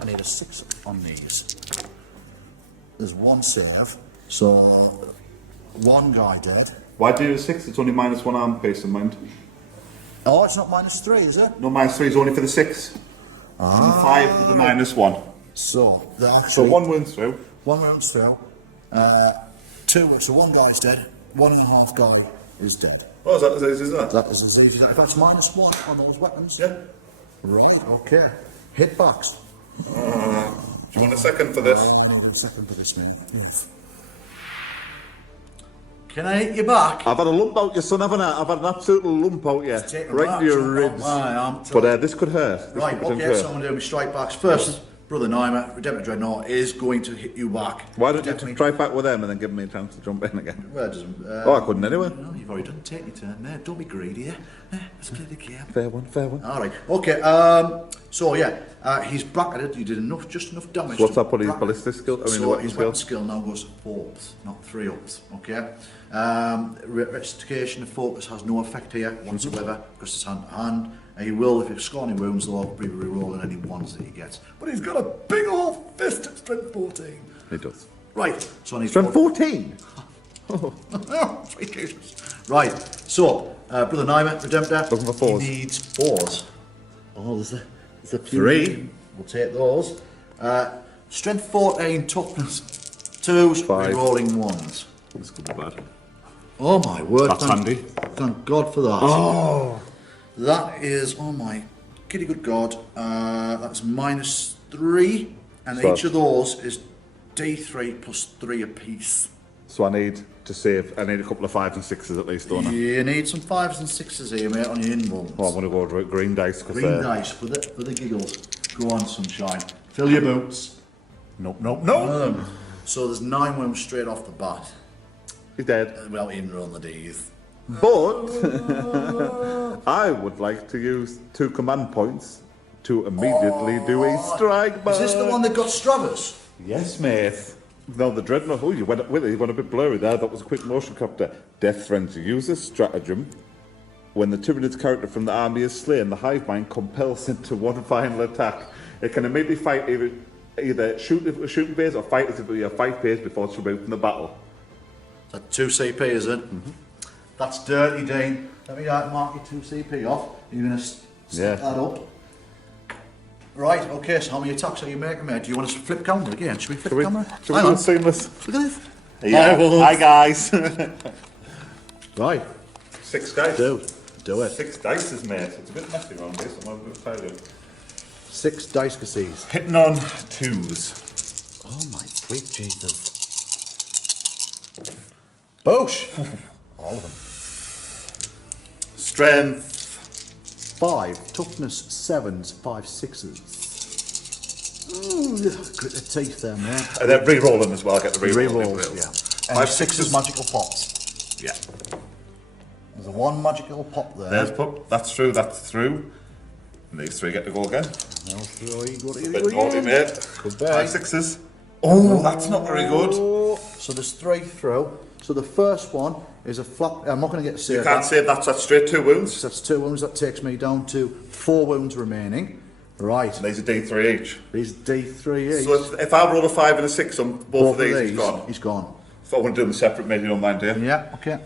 I need a 6 on these. There's 1 save, so 1 guy dead. Why do you do 6? It's only -1 arm, base in mind. Oh, it's not -3, is it? No, -3 is only for the 6. And 5 for the -1. So the So actually 1 wound through. 1 round's through. 2. So 1 guy's dead. 1.5 guy is dead. Oh, is that? That is as easy. That's -1 on those weapons. Yeah. Right. Okay. Hitbox. Do you want a second for this? I need a second for this, man. Can I hit you back? I've had a lump out your son, haven't I? I've had an absolute lump out you. Take a Right mark, to your son. ribs. Aye, I'm But this could hurt. This Right, could okay, hurt. so I'm going to do my strike backs first. Brother Naima, Redemptor Dreadnought is going to hit you back. Why don't you just try back with them and then give me a chance to jump in again? Well, it doesn't. I couldn't anyway. No, you've already done. Take your turn there. Don't be greedy. Let's play the game. Fair one, fair one. All right. Okay. So yeah, he's bracketed. You did just enough damage. So what's to that put his bracket. ballistic skill? So his weapon skill now goes to 4 ups, not 3 ups. Okay. Restoration of focus has no effect here whatsoever because it's hand to hand. He will, if you score any wounds, they'll all be re-rolling any ones that he gets. But he's got a big old fist at strength 14. He does. Right. So I need Strength 14? Oh, 3 cases. Right. So, Brother Naima, Redemptor. Looking for 4s. He needs 4s. Oh, there's a few. 3. We'll take those. Strength 14, toughness 2s, 5. rolling 1s. This could be bad. Oh my word. That's handy. Thank God for that. Oh. That is, oh my kitty good God, that's -3, and So- each of those is D3 plus 3 apiece. So I need to save, I need a couple of 5s and 6s at least, don't I? You need some 5s and 6s here, mate, on your in-rolls. Oh, I'm going to go with green dice. Cause, Green dice for the giggles. Go on, sunshine. Fill your boots. Nope. So there's 9 wounds straight off the bat. He's dead. Without even rolling the D's. But I would like to use 2 command points to immediately do a strike back. Is this the one that got Stravus? Yes, mate. No, the Dreadnought. Oh, you went a bit blurry there. That was a quick motion capture. Death Frenzy. Use this stratagem. When the Tyranid's character from the army is slain, the Hive Mind compels it to one final attack. It can immediately fight either shoot if it was shooting phase or fight as if it was a fight phase before it's removed from the battle. That's 2 CP, is it? Mm-hmm. That's dirty, Dean. Let me mark your 2 CP off. You're going to set that up. Right, okay, so how many attacks are you making, mate? Do you want us to flip camera again? Should we flip camera? Should we do it seamless? Look at this. Yeah. Hi, guys. Right. 6 dice. Do it. 6 dice, mate. It's a bit messy around here, so I'm going to tell you. 6 dice cassettes. Hitting on 2s. Oh my sweet Jesus. Boosh! All of them. Strength. 5, toughness 7s, 5 6s. Ooh, grit the teeth there, man. And then re-rolling as well. I get the re-roll. Rerolls, yeah. And 5 6 magical pops. Yeah. There's a 1 magical pop there. There's pop. That's through. That's through. And these 3 get to go again. Now 3, go to Bit naughty, mate. Good 5 6s. Oh, that's not very good. So there's 3 through. So the first one is a flat. I'm not going to get to say You can't save that. So that's straight 2 wounds. So that's 2 wounds. That takes me down to 4 wounds remaining. Right. And these are D3 each. These D3 each. So if I roll a 5 and a 6 on both of these, he's gone. He's gone. If I want to do them separate, maybe you don't mind, do you? Yeah. Okay.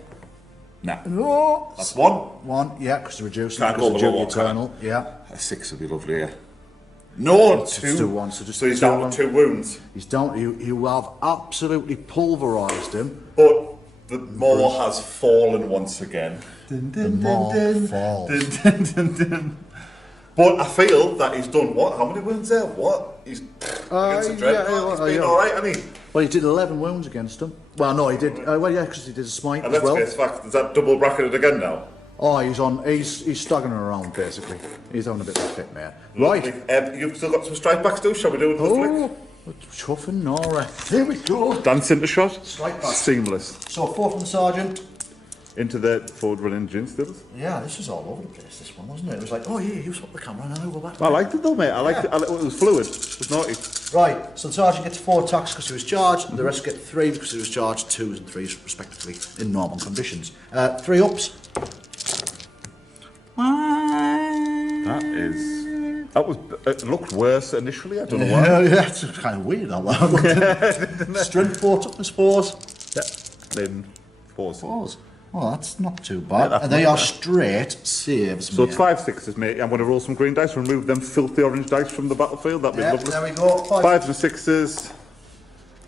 Nah. No. That's 1. 1. Yeah, because the reduced. Can't go below 1, eternal. Yeah. A 6 would be lovely, yeah. No, It's 2. just 2 1. So just So he's 2 down 1. to 2 wounds. He's down. You have absolutely pulverised him. But the maw has fallen once again. The maw falls. But I feel that he's done what? How many wounds there? What? He's against the Dreadnought. He's been alright, hasn't he? Well, he did 11 wounds against him. Well, no, he did. Well, yeah, because he did a smite And as let's well. face fact, is that double bracketed again now? Oh, he's staggering around basically. He's having a bit of a fit, mate. Right. You've still got some strike backs too. Shall we do it with the flick? Oh, chuff and Nora. Here we go. Dance into shot. Strike back. Seamless. So 4 from the sergeant. Into the forward running gin stills. Yeah, this was all over the place, this one, wasn't it? It was like, oh yeah, you swap the camera and I'll go back. I liked it though, mate. I liked it. It was fluid. It was naughty. Right, so the sergeant gets 4 attacks because he was charged, and the rest get 3 because he was charged, 2s and 3s respectively, in normal conditions. 3 ups. It looked worse initially. I don't know why. Yeah, it's kind of weird, that one. Strength 4, toughness 4s. Yeah. Then 4s. 4s. Well, that's not too bad. that's And they not are bad. straight saves. So it's 5 6s, mate. I'm going to roll some green dice, remove them filthy orange dice from the battlefield. That'd be Yeah, lovely. there we go. 5s and 6s.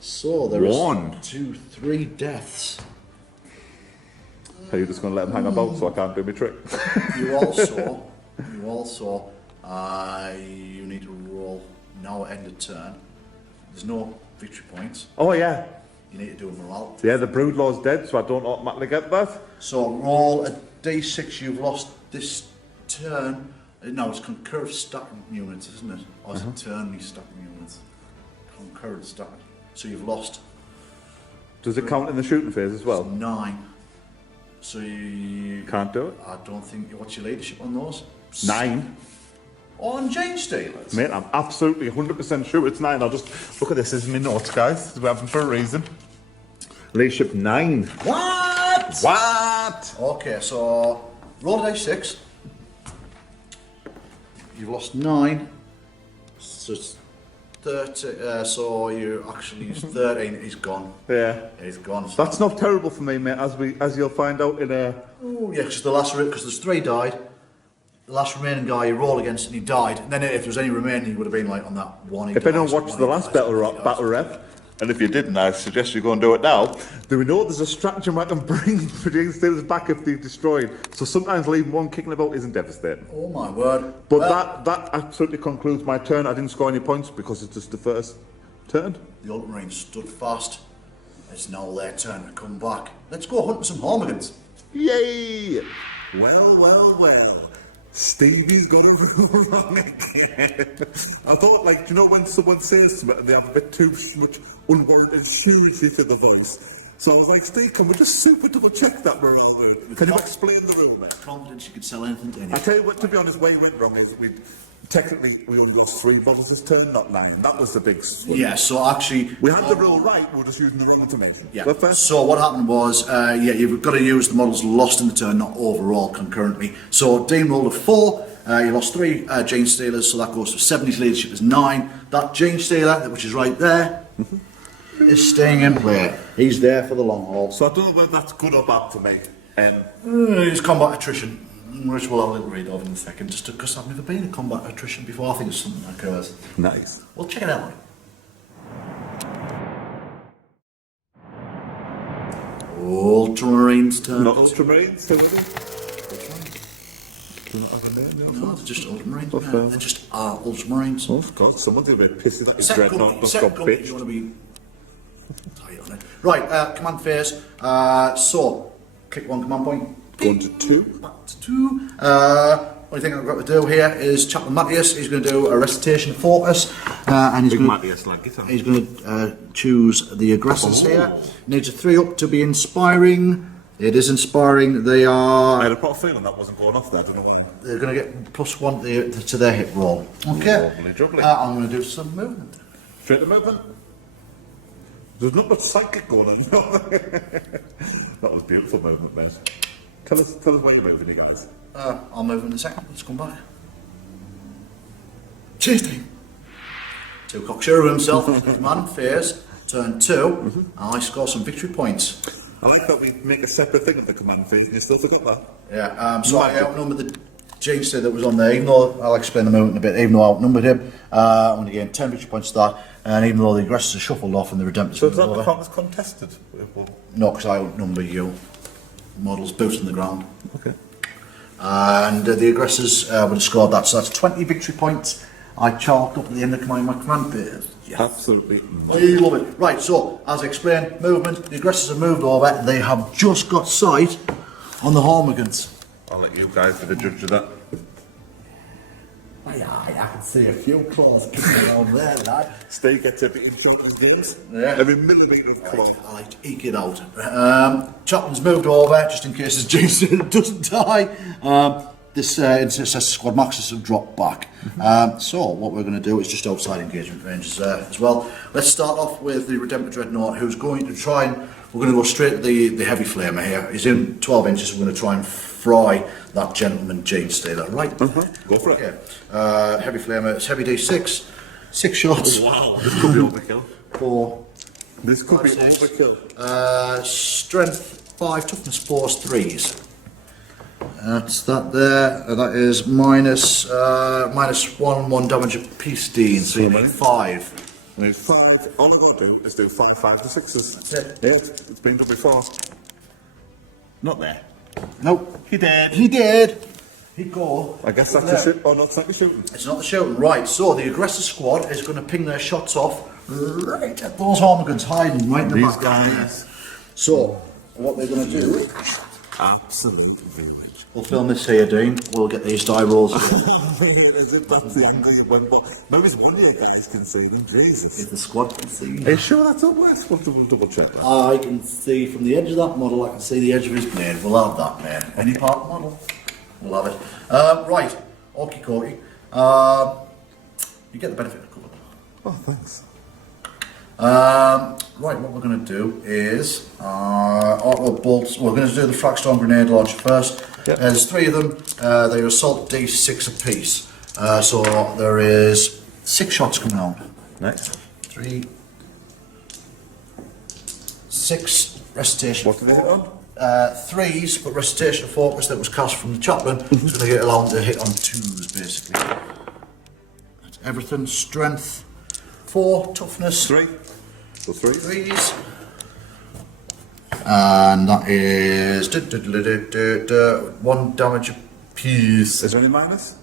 So there is 1. 2, 3 deaths. Are you just going to let them hang about so I can't do my trick? You also, you need to roll now at end of turn. There's no victory points. Oh, yeah. You need to do a morale. Yeah, the brood law's dead, so I don't automatically get that. So roll a d6 you've lost this turn No, it's concurrent stacking units, isn't it? Or is it eternally stacking units? Concurrent stacking. So you've lost Does it count in the shooting phase as well? 9. So you Can't do it. I don't think. What's your leadership on those? 9. On Jane Steelers. Mate, I'm absolutely 100% sure it's 9. I'll just look at this as my notes, guys. We have them for a reason. Leadership 9. What? What? Okay, so roll a d6. You've lost 9. So it's 30. So you actually use 13. He's gone. Yeah. He's gone. That's not terrible for me, mate, as you'll find out in a... Oh, yeah, because there's 3 died. The last remaining guy you roll against and he died. And then if there was any remaining, he would have been like on that one. If anyone watched the last battle rep, and if you didn't, I suggest you go and do it now. Do we know there's a stratagem I can bring for Jane Steelers back if they're destroyed? So sometimes leaving one kicking about isn't devastating. Oh my word. But that absolutely concludes my turn. I didn't score any points because it's just the first turn. The Ultramarines stood fast. It's now their turn to come back. Let's go hunting some Hormigans. Yay! Well. Stevie's got it wrong again. I thought, like, you know, when someone says something and they have a bit too much unwarranted seriously to the voice. So I was like, Steve, can we just super double check that we're all right? Can you explain the rumour? Confidence you could sell anything to anyone. I tell you what, to be honest, where you went wrong is we only lost 3 bottles this turn, not 9. That was the big swing. Yeah, so actually... We had the rule right, we were just using the wrong information. Yeah. But first, So what happened was, you've got to use the models lost in the turn, not overall concurrently. So Dean rolled a 4. You lost 3 Jane Steelers, so that goes to 7. His leadership is 9. That Jane Steeler, which is right there, is staying in play. He's there for the long haul. so I don't know whether that's good or bad for me. It's combat attrition, which we'll have a little read of in a second, just because I've never been in combat attrition before. I think it's something that occurs. Nice. Well, check it out. Ultramarines turn. Not Ultramarines, still with it? Do you not have a name? No, they're just Ultramarines. Oh, fair. They just are Ultramarines. Oh, God, someone's going to be pissed that his Set dreadnought company, just set got company, bitched. you want to be tight on it. Right, command phase. So, click 1 command point. Going to 2. Back to 2. Only thing I've got to do here is Chaplain Mateus. He's going to do a recitation of focus, and he's Big going Mateus like it, huh? He's going to choose the aggressors here. Needs a 3 up to be inspiring. It is inspiring. They I are. had a pot of feeling that wasn't going off there, I don't know why. They're going to get +1 to their hit roll. Okay. Lovely, jubbly. I'm going to do some movement. Straight to movement. There's not much psychic going on. That was beautiful movement, man. Tell us when you're moving, you guys. I'll move in a second. Let's come back. Cheers, team. 2 cocksure of himself. Command phase. Turn 2. I score some victory points. I like that we make a separate thing of the command phase, and you still forgot that. Yeah, so I outnumbered the Jinxer that was on there, even though I'll explain the movement in a bit, even though I outnumbered him, I'm going to gain 10 victory points to that, and even though the aggressors are shuffled off and the redemptors So is that moved the over. count as contested? No, because I outnumber you. Models boots on the ground. Okay. And the aggressors would have scored that, so that's 20 victory points I chalked up at the end of my command phase. Yeah. Absolutely. I love it. Right, so, as explained, movement, the aggressors have moved over, they have just got sight on the Hormigans. I'll let you guys be the judge of that. I can see a few claws kicking around there, lad. Steve gets a bit in Chaplin's games. Yeah. Every millimetre of claw. I like to eke it out. Chaplin's moved over, just in case his Jason doesn't die. This intercessor squad maxes have dropped back. So what we're going to do is just outside engagement ranges as well. Let's start off with the Redemptor Dreadnought, who's going to try and... We're going to go straight to the Heavy Flamer here. He's in 12 inches. We're going to try and fry that gentleman Jane Steeler. Right? Go for it. Okay. Heavy Flamer, it's heavy D6. 6 shots. Wow, this could be overkill. 4. This could be 5, 6. overkill. Strength 5, toughness 4 is 3s. That's that there. That is minus 1 damage a piece, Dean. So you need 5. And it's 5. All I've got to do is do 5 5 to 6s. That's it. Yeah, it's been done before. Not there. Nope. He did. He did. He'd go. I guess that's the shoot. Oh, no, it's not the shooting. It's not the shooting. Right, so the aggressor squad is going to ping their shots off right at those Hormigans hiding right in the These back. guys. So, what they're going to do Absolute village. We'll film this here, Dean. We'll get these die rolls. Is it that's the angle you went, but maybe it's one of you guys can see them. Jesus. If the squad can see. Are you sure that's up west? We'll double check that. I can see from the edge of that model, I can see the edge of his blade. We'll have that, man. Any part of the model, we'll have it. Right, okie dokie. You get the benefit of the cover. Oh, thanks. Right, what we're going to do is auto bolts. We're going to do the Fragstorm grenade launcher first. Yep. There's 3 of them. They assault D6 apiece. So there is 6 shots coming out. Nice. 3, 6 recitation. What did they hit on? 3s, but recitation focus that was cast from the Chaplain is going to get allowed to hit on 2s basically. That's everything. Strength 4, toughness 3. So 3. 3s. And that is 1 damage a piece. Is there any minus?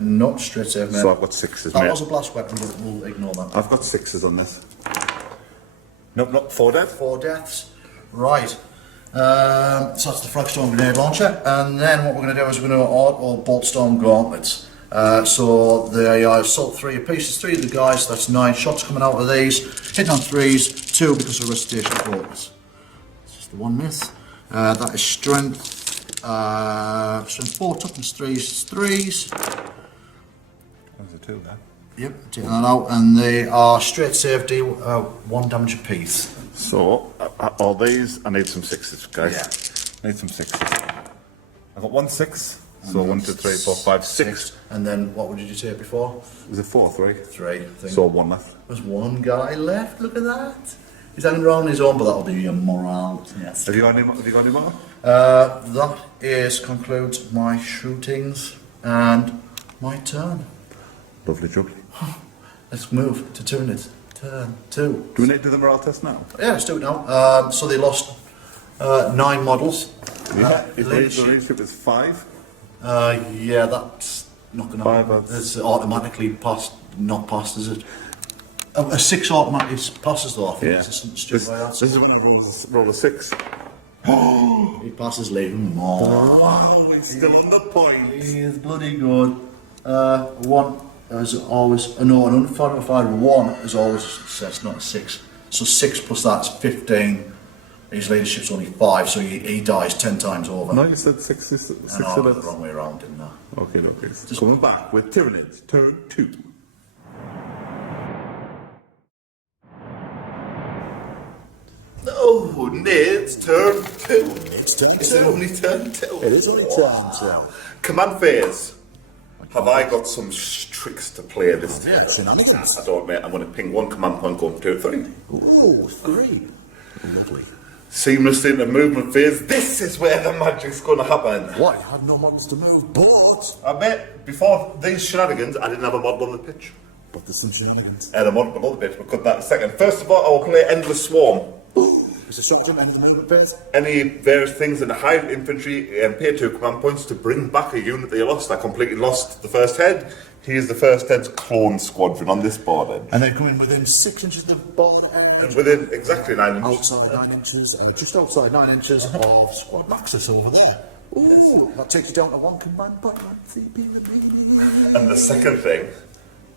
Not straight save, mate. So I've got 6s, That mate. was a blast weapon, but we'll ignore that. I've got 6s on this. Nope, 4 dead. 4 deaths. Right. So that's the Fragstorm grenade launcher. And then what we're going to do is we're going to auto Boltstorm gauntlets. So they are assault 3 apiece. There's 3 of the guys, so that's 9 shots coming out of these. Hitting on 3s, 2 because of recitation focus. It's just the 1 miss. That is strength. Strength 4, toughness 3s. There's a 2 there. Yep, taking that out. And they are straight save D, 1 damage apiece. So, all these, I need some 6s, guys. Yeah. I need some 6s. I've got 1 6. So 1, 2, 3, 4, 5, 6. And then what did you say before? Was it 4, 3? 3. I think. So 1 left. There's 1 guy left, look at that. He's hanging around his own, but that'll be your morale. Yes. Have you got any more? That is concludes my shootings and my turn. Lovely jubbly. Let's move to Tyranid. Turn 2. Do we need to do the morale test now? Yeah, let's do it now. So they lost 9 models. Yeah. The Leadership. leadership is 5. Yeah, that's not going to Five, happen. It's automatically passed, not passed, is it? A 6 automatically passes though, I think. Yeah. It's just stupid by that. This is when I roll a 6. He passes, leave him more. Oh, he's still on the point. He is bloody good. 1 is always, no, an unfortified 1 is always a success, not a 6. So 6 plus that's 15. His leadership's only 5, so he dies 10 times over. No, you said 6 is 6 I know, I got the left. wrong way around, didn't I? Okay. Coming back with Tyranids, turn 2. Oh, Ned's turn 2. It's turn Is it only turn 2? It is only turn 2. Command phase. Have I got some tricks to play this turn? Yeah, shenanigans. I don't, mate. I'm going to ping 1 command point, going 2, 3. Ooh, 3. Lovely. Seamlessly into movement phase. This is where the magic's going to happen. What? I had no models to move, but... I bet before these shenanigans, I didn't have a model on the pitch. But there's some shenanigans. And a model on the pitch, we'll cut that in a second. First of all, I will play Endless Swarm. Is the shot jump end of the movement phase? Any various things in the Hive infantry and pay 2 command points to bring back a unit that you lost. I completely lost the first head. He is the first head's clone squadron on this board edge. And they're coming within 6 inches of the border And edge. within exactly 9 inches. Outside 9 inches, just outside 9 inches of squad maxus over there. Ooh, that takes you down to 1 command point. And the second thing,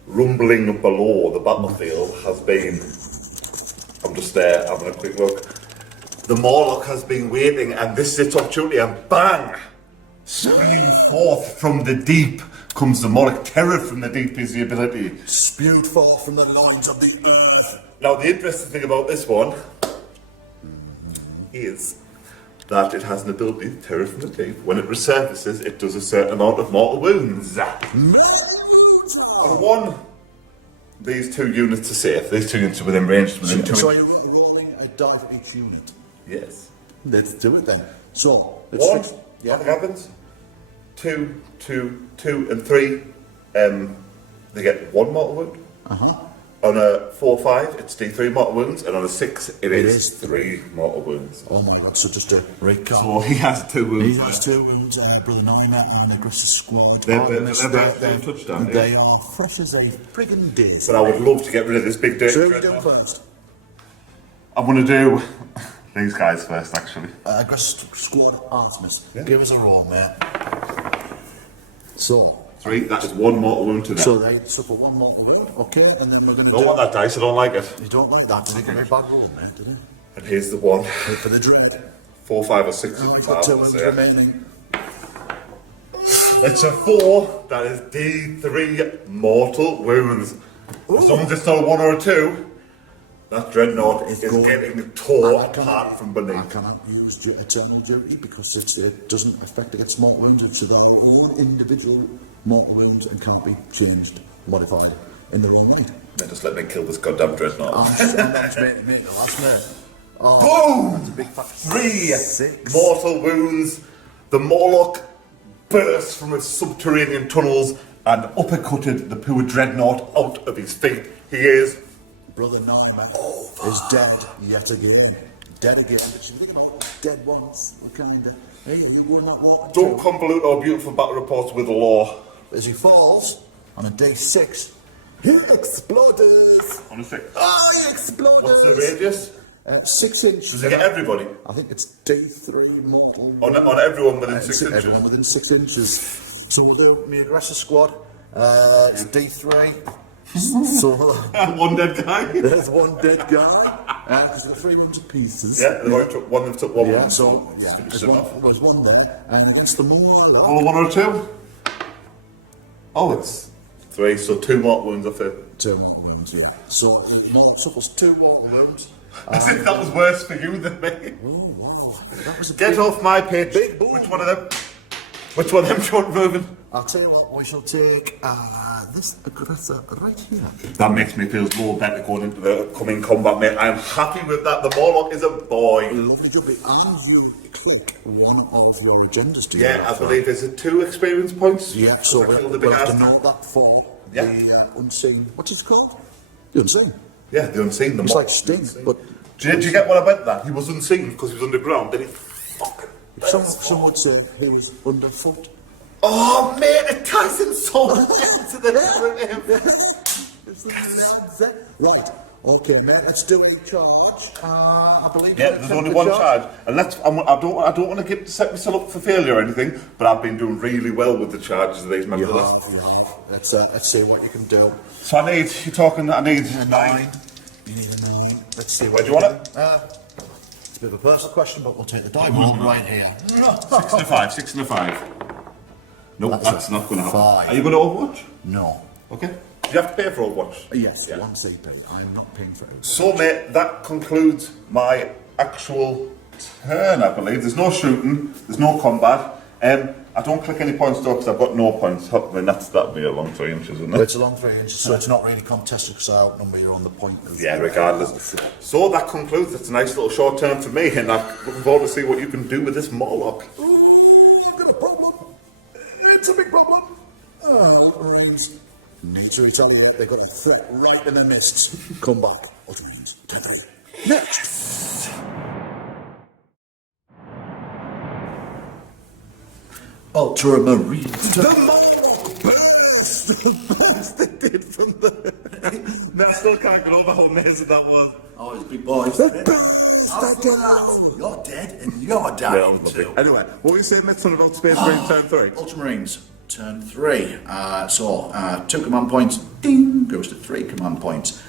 rumbling below the battlefield has been, I'm just there having a quick look, the Morlock has been waiting, and this is its opportunity, and bang! Springing forth from the deep comes the Morlock. Terror from the deep is the ability. Spewed forth from the lines of the earth. Now, the interesting thing about this one is that it has an ability, Terror from the deep. When it resurfaces, it does a certain amount of mortal wounds. And these 2 units are safe. These 2 units are within range. Within 2 So inches. you're rolling a die for each unit. Yes. Let's do it then. So, let's 1, fix- nothing happens. 2, 2, 2, and 3, they get 1 mortal wound. On a 4, 5, it's D3 mortal wounds, and on a 6, it is 3 mortal wounds. Oh my god, so just a recap. So he has 2 wounds. He has 2 wounds, Brother Niner and Aggressive Squad. They're They're- touchdown, They yeah. are fresh as a friggin' daisy. But I would love to get rid of this big dirty So who are we threat doing now. first? I'm going to do these guys first, actually. Aggressive Squad Artemis. Give us a roll, mate. So. 3, that is 1 mortal wound to them. So they suffer 1 mortal wound, okay, and then we're going to I don't want that dice, I don't like it. You don't like that, did it give me a bad roll, mate, did it? And here's the one. For the dread. 4, 5 or 6. And we've got 2 wounds remaining. It's a 4. That is D3 mortal wounds. As long as it's not a 1 or a 2, that dreadnought is getting torn apart from I beneath. cannot use eternal duty because it doesn't affect against mortal wounds. It's their own individual mortal wounds and can't be changed, modified in the wrong way. Then just let me kill this goddamn dreadnought. Sometimes make the last mate. Boom! That's a big fact. 3 6 mortal wounds. The Morlock burst from its subterranean tunnels and uppercutted the poor dreadnought out of his feet. He is Brother Nyman is dead yet again. Dead again. Look at all dead once. We're kind of, hey, you going that walk? Don't convolute our beautiful battle reports with the law. As he falls on a day 6, he explodes. On a 6. Oh, he explodes. What's the radius? 6 inches. Does it get everybody? I think it's D3 mortal. On everyone within 6 inches? Everyone within 6 inches. So we'll go, my aggressor squad, it's D3. So One dead guy? there's 1 dead guy, because there are 3 rooms of pieces. Yeah, they've already took one, they've took one. Yeah, so yeah, there's one there, and against the Morlock. Oh, 1 or 2? Oh, it's 3, so 2 mortal wounds off it. 2 mortal wounds, yeah. So Morlock suffers 2 mortal wounds. As if that was worse for you than me. Oh, wow. That was a Get big, off my pitch. big boom. Which one of them? Which one of them short moving? I'll tell you what, we shall take this aggressor right here. That makes me feel more better going into the coming combat, mate. I'm happy with that. The Morlock is a boy. Lovely jubbly. And you click one of your agendas to Yeah, I believe there's 2 experience points. Yeah, so I killed the we'll big have to ass. know that for Yeah. the unseen. What's it called? The unseen. Yeah, the unseen. It's like Sting, but Did you get what I meant that? He was unseen because he was underground, then he fucking... some would say he was underfoot. Oh, mate, it ties in so much into the Right, okay, mate, let's do a charge. I believe Yeah, there's only one charge. And I don't want to set myself up for failure or anything, but I've been doing really well with the charges of these members. Let's see what you can do. So I need, you're talking that I need A 9. You need a 9. Let's see Where what do you want it? It's a bit of a personal question, but we'll take the die roll right here. 6 and a 5, 6 and a 5. Nope, that's not going to happen. 5. Are you going to Overwatch? No. Okay. Do you have to pay for Overwatch? Yes, Yeah. 1 CP. I'm not paying for it. So, mate, that concludes my actual turn, I believe. There's no shooting, there's no combat. I don't click any points though because I've got no points. I mean, that'll be a long 3 inches, isn't But it? it's a long 3 inches, so it's not really contested because I outnumber you on the point. Yeah, regardless. So that concludes. It's a nice little short term for me, and I'm looking forward to see what you can do with this Morlock. You've got a problem. It's a big problem. Ultramarines need to retaliate. They've got a threat right in the midst. Come back. Ultramarines. Next. Ultramarines. The Morlock burst. They did from the... I still can't get over how amazing that was. Oh, it's big boys. They burst down. You're dead and you're dying too. Anyway, what were you saying next one about Space Marine turn 3? Ultramarines, turn 3. 2 command points, ding, goes to 3 command points.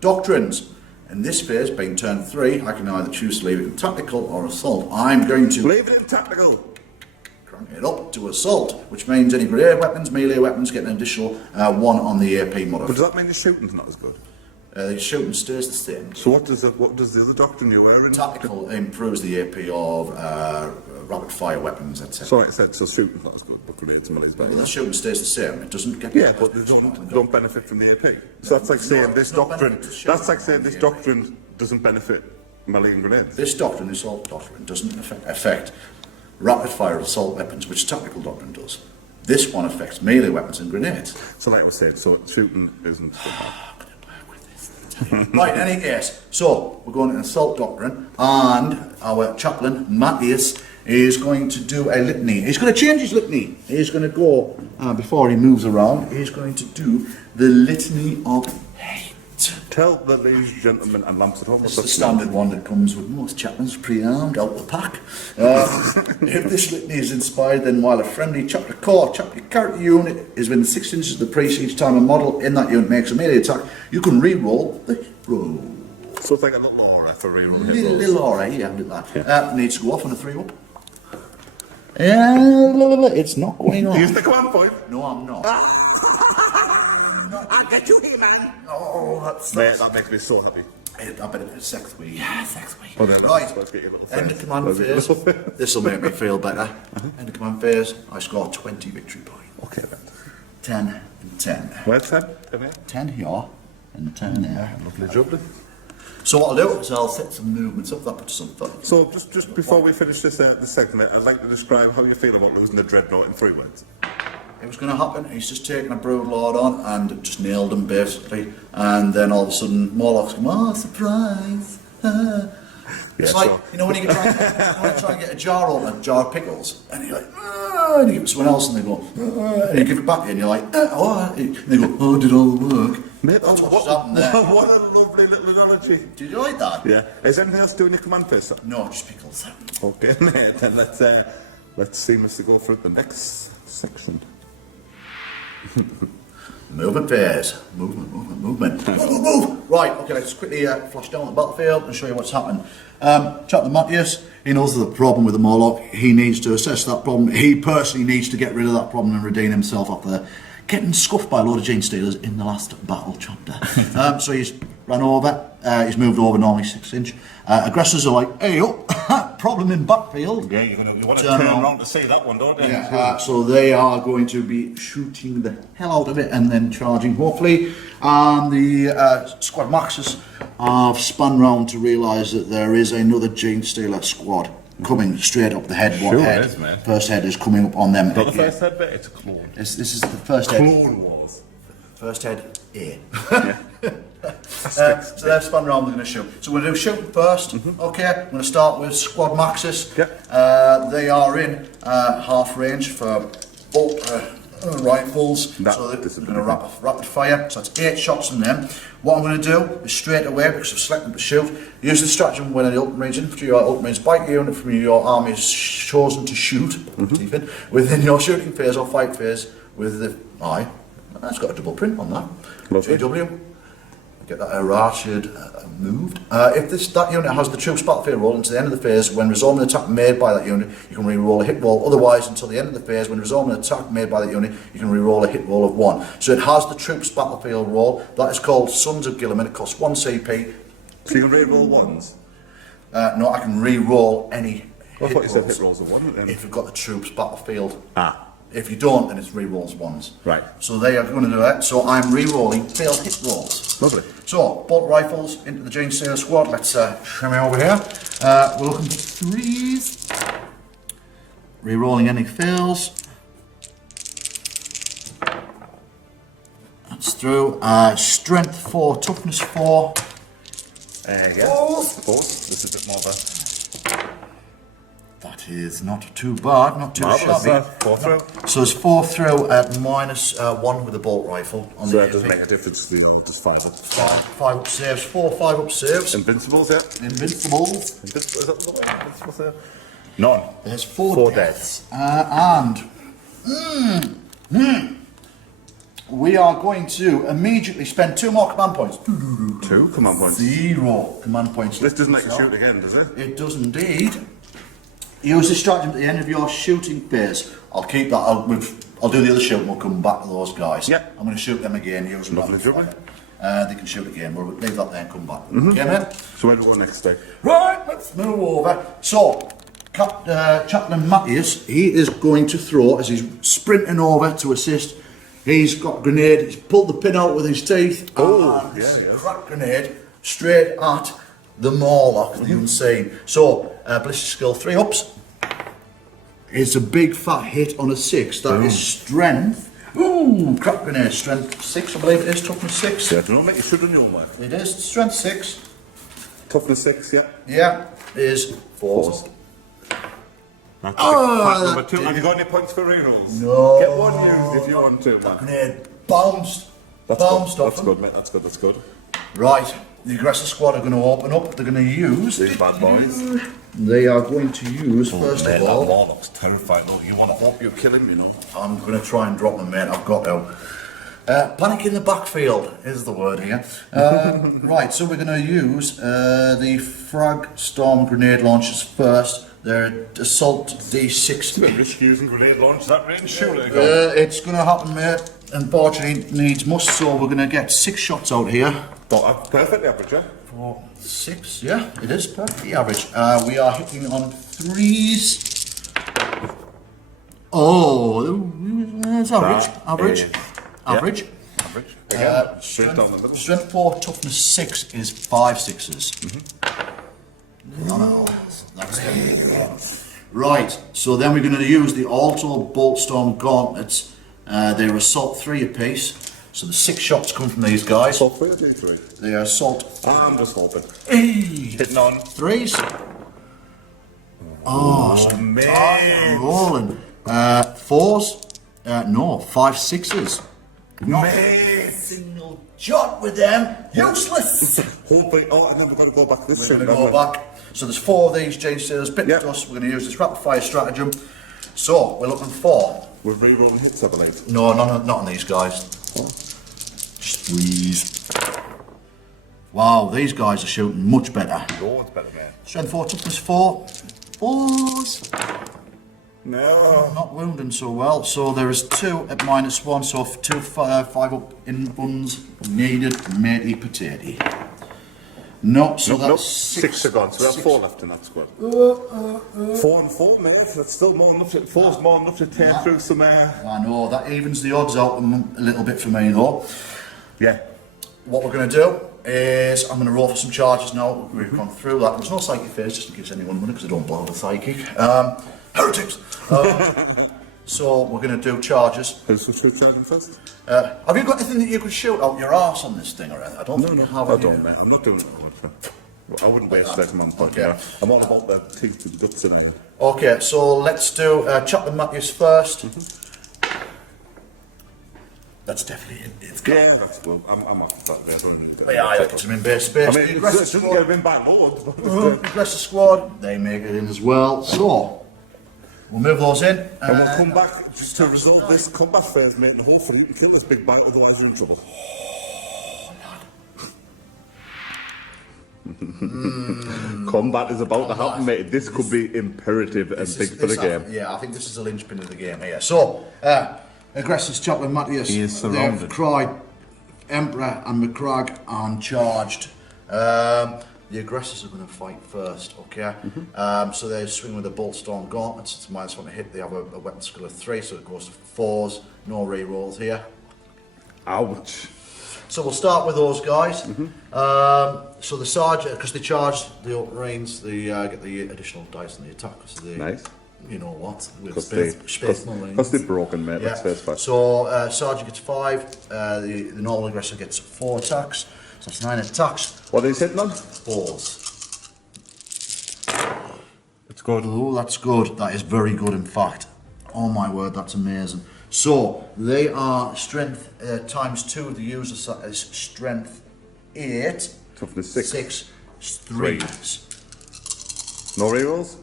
Doctrines. In this phase, being turn 3, I can either choose to leave it in tactical or assault. I'm going to Leave it in tactical. crank it up to assault, which means any grenade weapons, melee weapons get an additional 1 on the AP But modifier. does that mean the shooting's not as good? The shooting stays the same. So what does the other doctrine you're wearing? Tactical improves the AP of rapid fire weapons, etc. So like I said, so shooting's not as good, but grenades and melee's better. The shooting stays the same. It doesn't get Yeah, but they don't benefit from the AP. So that's like saying this doctrine. That's like saying this doctrine doesn't benefit melee and grenades. This doctrine, the assault doctrine, doesn't affect rapid fire assault weapons, which tactical doctrine does. This one affects melee weapons and grenades. So like we said, so shooting isn't good. Right, in any case, so we're going to assault doctrine, and our chaplain Mateus is going to do a litany. He's going to change his litany. He's going to go before he moves around. He's going to do the litany of hate. Tell the ladies, gentlemen, and lamps at home. This is the standard one that comes with most chaplains pre-armed out the pack. If this litany is inspired, then while a friendly chapter core chapter character unit is within 6 inches of the priest each time a model in that unit makes a melee attack, you can re-roll the hit roll. So it's like a little aura for real. Little aura, yeah, like that. Needs to go off on a 3-up. Yeah, it's not going on. Use the command point. No, I'm not. I'll get you here, man. Oh, that's Mate, that makes me so happy. I bet it's sex week. Yeah, sex week. Well, then, Right. let's get your little End of face. command phase. This will make me feel better. End of command phase. I score 20 victory points. Okay, then. 10 and 10. Where's that? Come here. 10 here and 10 there. Lovely jubbly. So what I'll do is I'll set some movements up. That puts some fun. So, just before we finish this segment, I'd like to describe how you feel about losing the Dreadnought in 3 words. It was going to happen. He's just taken a Broodlord on and just nailed him basically. And then all of a sudden, Morlocks come, oh, surprise. It's like, sure. you know, when you try and get a jar open, a jar of pickles, and you're like, and you give it to someone else, and they go, and you give it back, and you're like, oh, and they go, oh, did all the work? Mate, That's what's happened there. what a lovely little analogy. Did you like that? Yeah. Is anything else doing your command phase? No, just pickles. Okay, mate. Then let's seamlessly go through the next section. Movement phase. Movement. Move. Right, okay, let's quickly flash down the battlefield and show you what's happened. Captain Mateus, he knows there's a problem with the Morlock. He needs to assess that problem. He personally needs to get rid of that problem and redeem himself after getting scuffed by a load of Gene Stealers in the last battle chapter. So he's ran over, he's moved over normally 6 inch. Aggressors are like, hey, problem in backfield. Yeah, you want to turn around to see that one, don't you? Yeah, so they are going to be shooting the hell out of it and then charging, hopefully. And the squad maxes have spun round to realise that there is another Gene Stealer squad coming straight up the head. Sure head. is, mate. First head is coming up on them. Not the first head, but it's a clone. This is the first head. Clone Wars. First head, A. So they've spun around, they're going to shoot. So we're going to do shooting first. Okay, I'm going to start with squad maxes. Yep. They are in half range for rifles. So they're going to rapid fire. So that's 8 shots from them. What I'm going to do is straight away, because I've selected to shoot, use the stratagem when in the Ultramarines infantry or Ultramarines bike unit from your army is chosen to shoot within your shooting phase or fight phase with the eye. That's got a double print on that. Lovely. GW. Get that errated moved. If that unit has the troops battlefield roll until the end of the phase, when resolving an attack made by that unit, you can re-roll a hit roll. Otherwise, until the end of the phase, when resolving an attack made by that unit, you can re-roll a hit roll of 1. So it has the troops battlefield roll. That is called Sons of Gilliman. It costs 1 CP. So you can re-roll ones? No, I can re-roll any. I thought you said rolls hit rolls of 1. if you've got the troops battlefield. Ah. If you don't, then it's re-rolls 1s. Right. So they are going to do that. So I'm re-rolling failed hit rolls. Lovely. So, bolt rifles into the Gene Stealer squad. Let's trim it over here. We're looking for 3s. Re-rolling any fails. That's through. Strength 4, toughness 4. Yeah. Force. This is a bit more of a... That is not too bad, not too shabby. 4 through. So it's 4 through at -1 with a bolt rifle. On So the that doesn't AP. make a difference to the just 5. 5 up saves, 4 5 up saves. Invincibles, yeah. Invincibles. Is that the way? Invincibles there? None. There's 4 4 deaths. We are going to immediately spend 2 more command points. 2 command points. 0 command points. This doesn't let you shoot again, does it? It does indeed. Use this stratagem at the end of your shooting phase. I'll keep that. I'll do the other shoot and we'll come back to those guys. Yep. I'm going to shoot them again. Use them. Lovely jubbly. They can shoot again. We'll leave that there and come back. Okay, mate? So where do we go next day? Right, let's move over. So, Chaplain Mateus, he is going to throw as he's sprinting over to assist. He's got a grenade. He's pulled the pin out with his teeth. Oh, and yeah. crack grenade straight at the Morlock, the Unseen. So, ballistic skill 3 ups. It's a big fat hit on a 6. That is strength. Ooh, crack grenade, strength 6, I believe it is. Toughness 6. Yeah, I don't know, mate. You should have done your work. It is strength 6. Toughness 6, yeah. Yeah, is 4. That's Oh, number 2. Have you got any points for rerolls? No. Get 1 used if you want to, man. Grenade bounced. That's Bounced good. off That's him. good, mate. That's good. Right, the aggressor squad are going to open up. They're going to use... These bad boys. They are going to use, first Mate, of all... that wall looks terrifying. Look, you want to hope you kill him, you know. I'm going to try and drop them, mate. I've got to. Panic in the backfield is the word here. Right, so we're going to use the Frag Storm grenade launchers first. They're Assault D6. Bit risky using grenade launch that range, surely. Go. It's going to happen, mate. Unfortunately, it needs must, so we're going to get 6 shots out here. Perfectly average, yeah? 4, 6, yeah, it is perfectly average. We are hitting on 3s. Oh, it's average. Average. Average. Yeah. Average. Again, straight down the middle. Strength 4, toughness 6 is 5 6s. No, that's right, so then we're going to use the Alto Boltstorm gauntlets. They're assault 3 apiece. So the 6 shots come from these guys. Assault 3 or D3? They are assault. I'm just hoping. Hitting on 3s. Oh, man. Rolling. 4s. No, 5 6s. Not Man. single shot with them. Useless. Hoping. Oh, and then we've got to go back this We're going to go back. So there's 4 of these J-Sailors, bit of dust. We're going to use this rapid fire stratagem. So we're looking for. We're re-rolling hits, I believe. No, not on these guys. Just 3s. Wow, these guys are shooting much better. Loads better, man. Strength 4, toughness 4. 4s. No. Not wounding so well. So there is 2 at -1. So 2 5 up in buns needed. Matey potato. No, so that's 6 are gone, so we have 4 left in that squad. 4 and 4, mate. That's still more than enough. 4's more than enough to tear through some air. I know, that evens the odds out a little bit for me though. Yeah. What we're going to do is I'm going to roll for some charges now. We've gone through that. There's no psychic phase, just in case anyone wonders, because I don't bother with psychic. Heretics! So we're going to do charges. Who's the shoot charging first? Have you got anything that you could shoot out your arse on this thing or anything? I don't think you have. I don't, mate. I'm not doing it. I wouldn't waste that man. Okay. I'm all about the teeth and guts in there. Okay, so let's do Chaplain Mateus first. That's definitely it. It's got. Yeah, that's well. I'm off that there. Yeah, I like some in base space. I mean, it doesn't get him in by loads, but Aggressor squad, they make it in as well. So we'll move those in. and we'll come back just to resolve this combat phase, mate, and hopefully we can kill this big bite, otherwise we're in trouble. Combat is about to happen, mate. This could be imperative and big for the game. Yeah, I think this is the linchpin of the game here. So, Aggressors Chaplain Mateus. He is surrounded. They've cried Emperor and McCrag and charged. The aggressors are going to fight first, okay? So they swing with a Boltstorm gauntlets. It's -1 to hit. They have a weapon skill of 3, so it goes to 4s. No re-rolls here. Ouch. So we'll start with those guys. So the sergeant, because they charge the Ultramarines, they get the additional dice on the attack. So they, Nice. You know what? Because Marines. they're broken, mate. Let's face it. So sergeant gets 5. The normal aggressor gets 4 attacks. So that's 9 attacks. What are these hitting on? 4s. It's good. Oh, that's good. That is very good, in fact. Oh my word, that's amazing. So they are strength times 2. The user is strength 8. Toughness 6. 6 3s. No rerolls?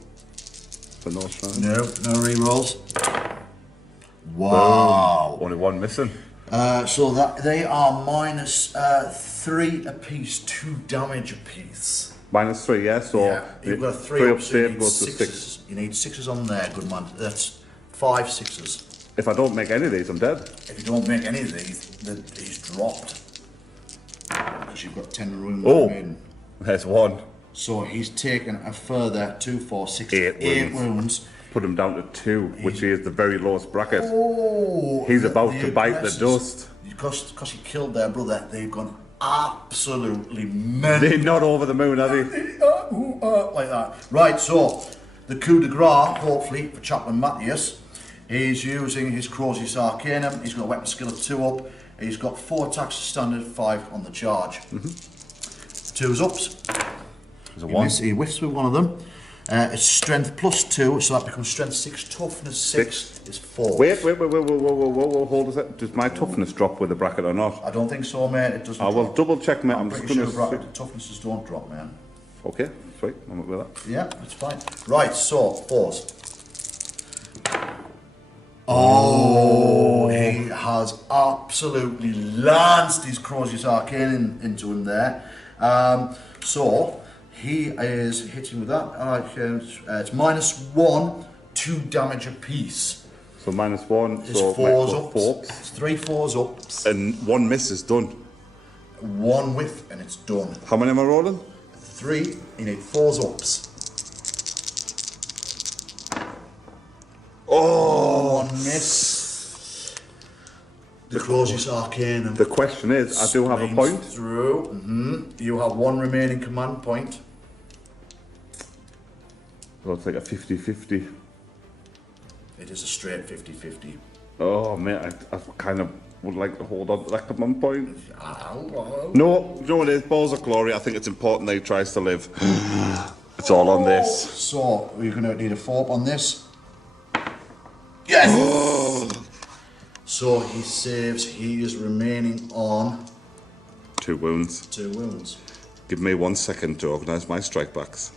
For no strand? No rerolls. Wow. Only 1 missing. So that they are -3 apiece, 2 damage apiece. -3, yeah. So You've got a 3 3 up, so you upstate need goes to 6s. 6. You need 6s on there, good man. That's 5 6s. If I don't make any of these, I'm dead. If you don't make any of these, then he's dropped. Because you've got 10 room Oh, remaining. there's 1. So he's taken a further 2, 4, 6, 8 8 wounds. wounds. Put him down to 2, which is the very lowest bracket. Oh, He's about to bite the aggressors, dust. Because he killed their brother, they've gone absolutely mental. They're not over the moon, are they? Like that. Right, so the coup de grace, hopefully, for Chaplain Mateus, he's using his Crozier's Arcanum. He's got a weapon skill of 2 up. He's got 4 attacks standard, 5 on the charge. 2's ups. There's a 1. He whiffs with one of them. It's strength +2, so that becomes strength 6, toughness 6 is 4. Wait, hold a sec. Does my toughness drop with the bracket or not? I don't think so, mate. It doesn't. I will drop. double check, mate. I'm just pretty gonna sure bracket toughnesses don't drop, man. Okay, sweet. I'm up with that. Yeah, that's fine. Right, so 4s. Oh, he has absolutely lanced his Crusade Arcane into him there. So he is hitting with that. It's -1, 2 damage apiece. So -1. It's So 4s make up. four. It's 3 4s up. And 1 miss is done. 1 whiff and it's done. How many am I rolling? 3, you need 4s ups. Oh, 1 miss. The closest arcanum. the question is, I do have a point. Through. You have 1 remaining command point. So it's like a 50-50. It is a straight 50-50. Oh, mate, I kind of would like to hold on to that command point. Ow. No, you know what it is? Balls of Glory. I think it's important that he tries to live. It's all on this. So, we're going to need a 4 on this. Yes! So he saves, he is remaining on 2 wounds. 2 wounds. Give me 1 second to organise my strikebacks.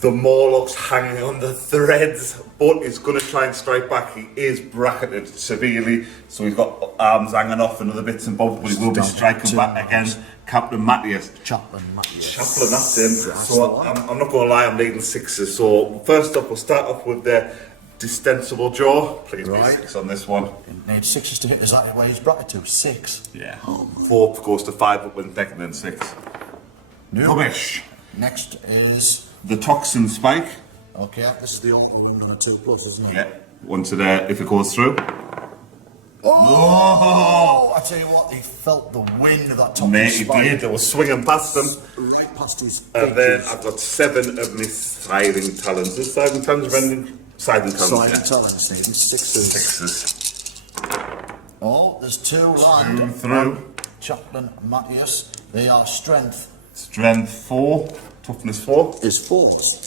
The Morlock's hanging on the threads, but he's going to try and strike back. He is bracketed severely, so he's got arms hanging off and other bits and bobs, but he will be striking back against Captain Mateus. Chaplain Mateus. Chaplain, that's him. So I'm not going to lie, I'm needing 6s. So first up, we'll start off with the distensible jaw. Please be 6 on this one. Need 6s to hit exactly where he's bracketed to. 6. Yeah. 4 goes to 5 up with deck and then 6. Rubbish. Next is... The toxin spike. Okay, this is the only one on a 2+, isn't it? Yeah. One to there if it goes through. Oh! I tell you what, he felt the wind of that top Mate, he did. It was swinging past him. Right past his And then features. I've got 7 of my siding talons. Is siding talons rending? Siding talons. Sliding talents needing 6s. 6s. Oh, there's 2 land. Through. Chaplain Mateus. They are strength. Strength 4. Toughness 4. Is 4s.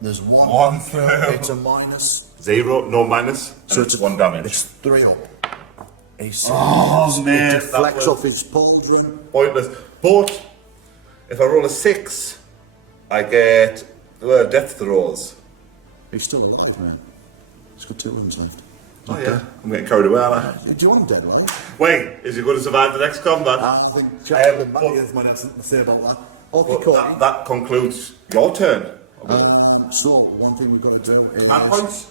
There's 1. 1 through. It's a minus. 0, no minus. So it's 1 damage. It's 3 up. Oh, man. It deflects off his pauldron. Pointless. But if I roll a 6, I get death throws. He's still alive, man. He's got 2 limbs left. Oh, yeah. I'm getting carried away, aren't I? Do you want him dead, right? Wait, is he going to survive the next combat? I think Chaplain but- Mateus might have something to say about that. But Okay, that concludes your turn. so, one thing we've got to do is... Command points?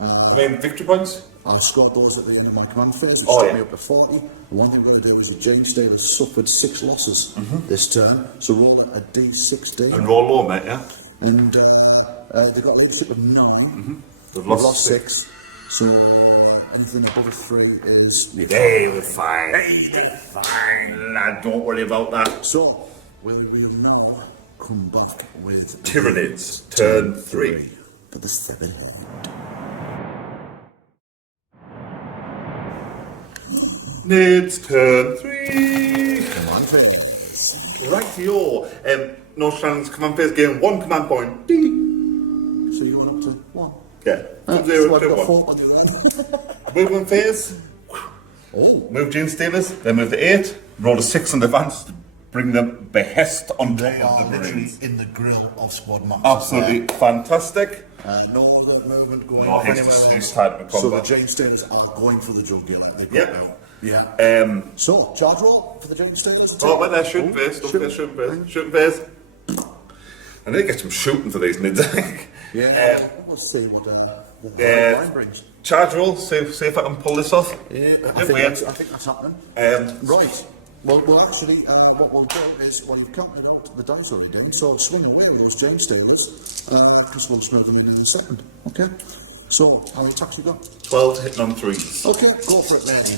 I mean, victory points? I'll score those at the end of my command phase, which Oh, took yeah. me up to 40. The one thing we're going to do is that James Davis suffered 6 losses this turn, so roll a D6D. And roll low, mate, yeah? And they've got a leadership of 9. They've We've lost lost 6. 6. So anything above a 3 is... They were fine. They were fine. Lad, don't worry about that. So, we will now come back with... Tyranids, turn 3. For the 7 hand. Nids, turn 3. Come on, phase. Right to your North Strand's command phase gain 1 command point. Ding. So you're going up to 1. Yeah. From So 0 I've to got 1. 4 on your line. Movement phase. Oh. Move Gene Stealers, then move the 8. Roll a 6 on advance to bring the behest on They top are of the literally Marines. in the grill of squad masters. Absolutely fantastic. No movement going No off haste anywhere to else. this type of So the combat. James Taylors are going for the jugular. They've Yep. got out. Yeah. So, charge roll for the James Taylors. Oh, but they're shooting phase, don't forget shooting phase. Shooting phase. I need to get some shooting for these mids, I think. Yeah. We'll see what Yeah. line brings. Charge roll, see if I can pull this off. Yeah, I Bit think weird. that's happening. Right. Well, actually, what we'll do is, well, you've counted out the dice already, then, so swing away with those James Taylors, because we'll smell them in a second. Okay? So, how many attacks you got? 12 hitting on 3s. Okay, go for it, lady.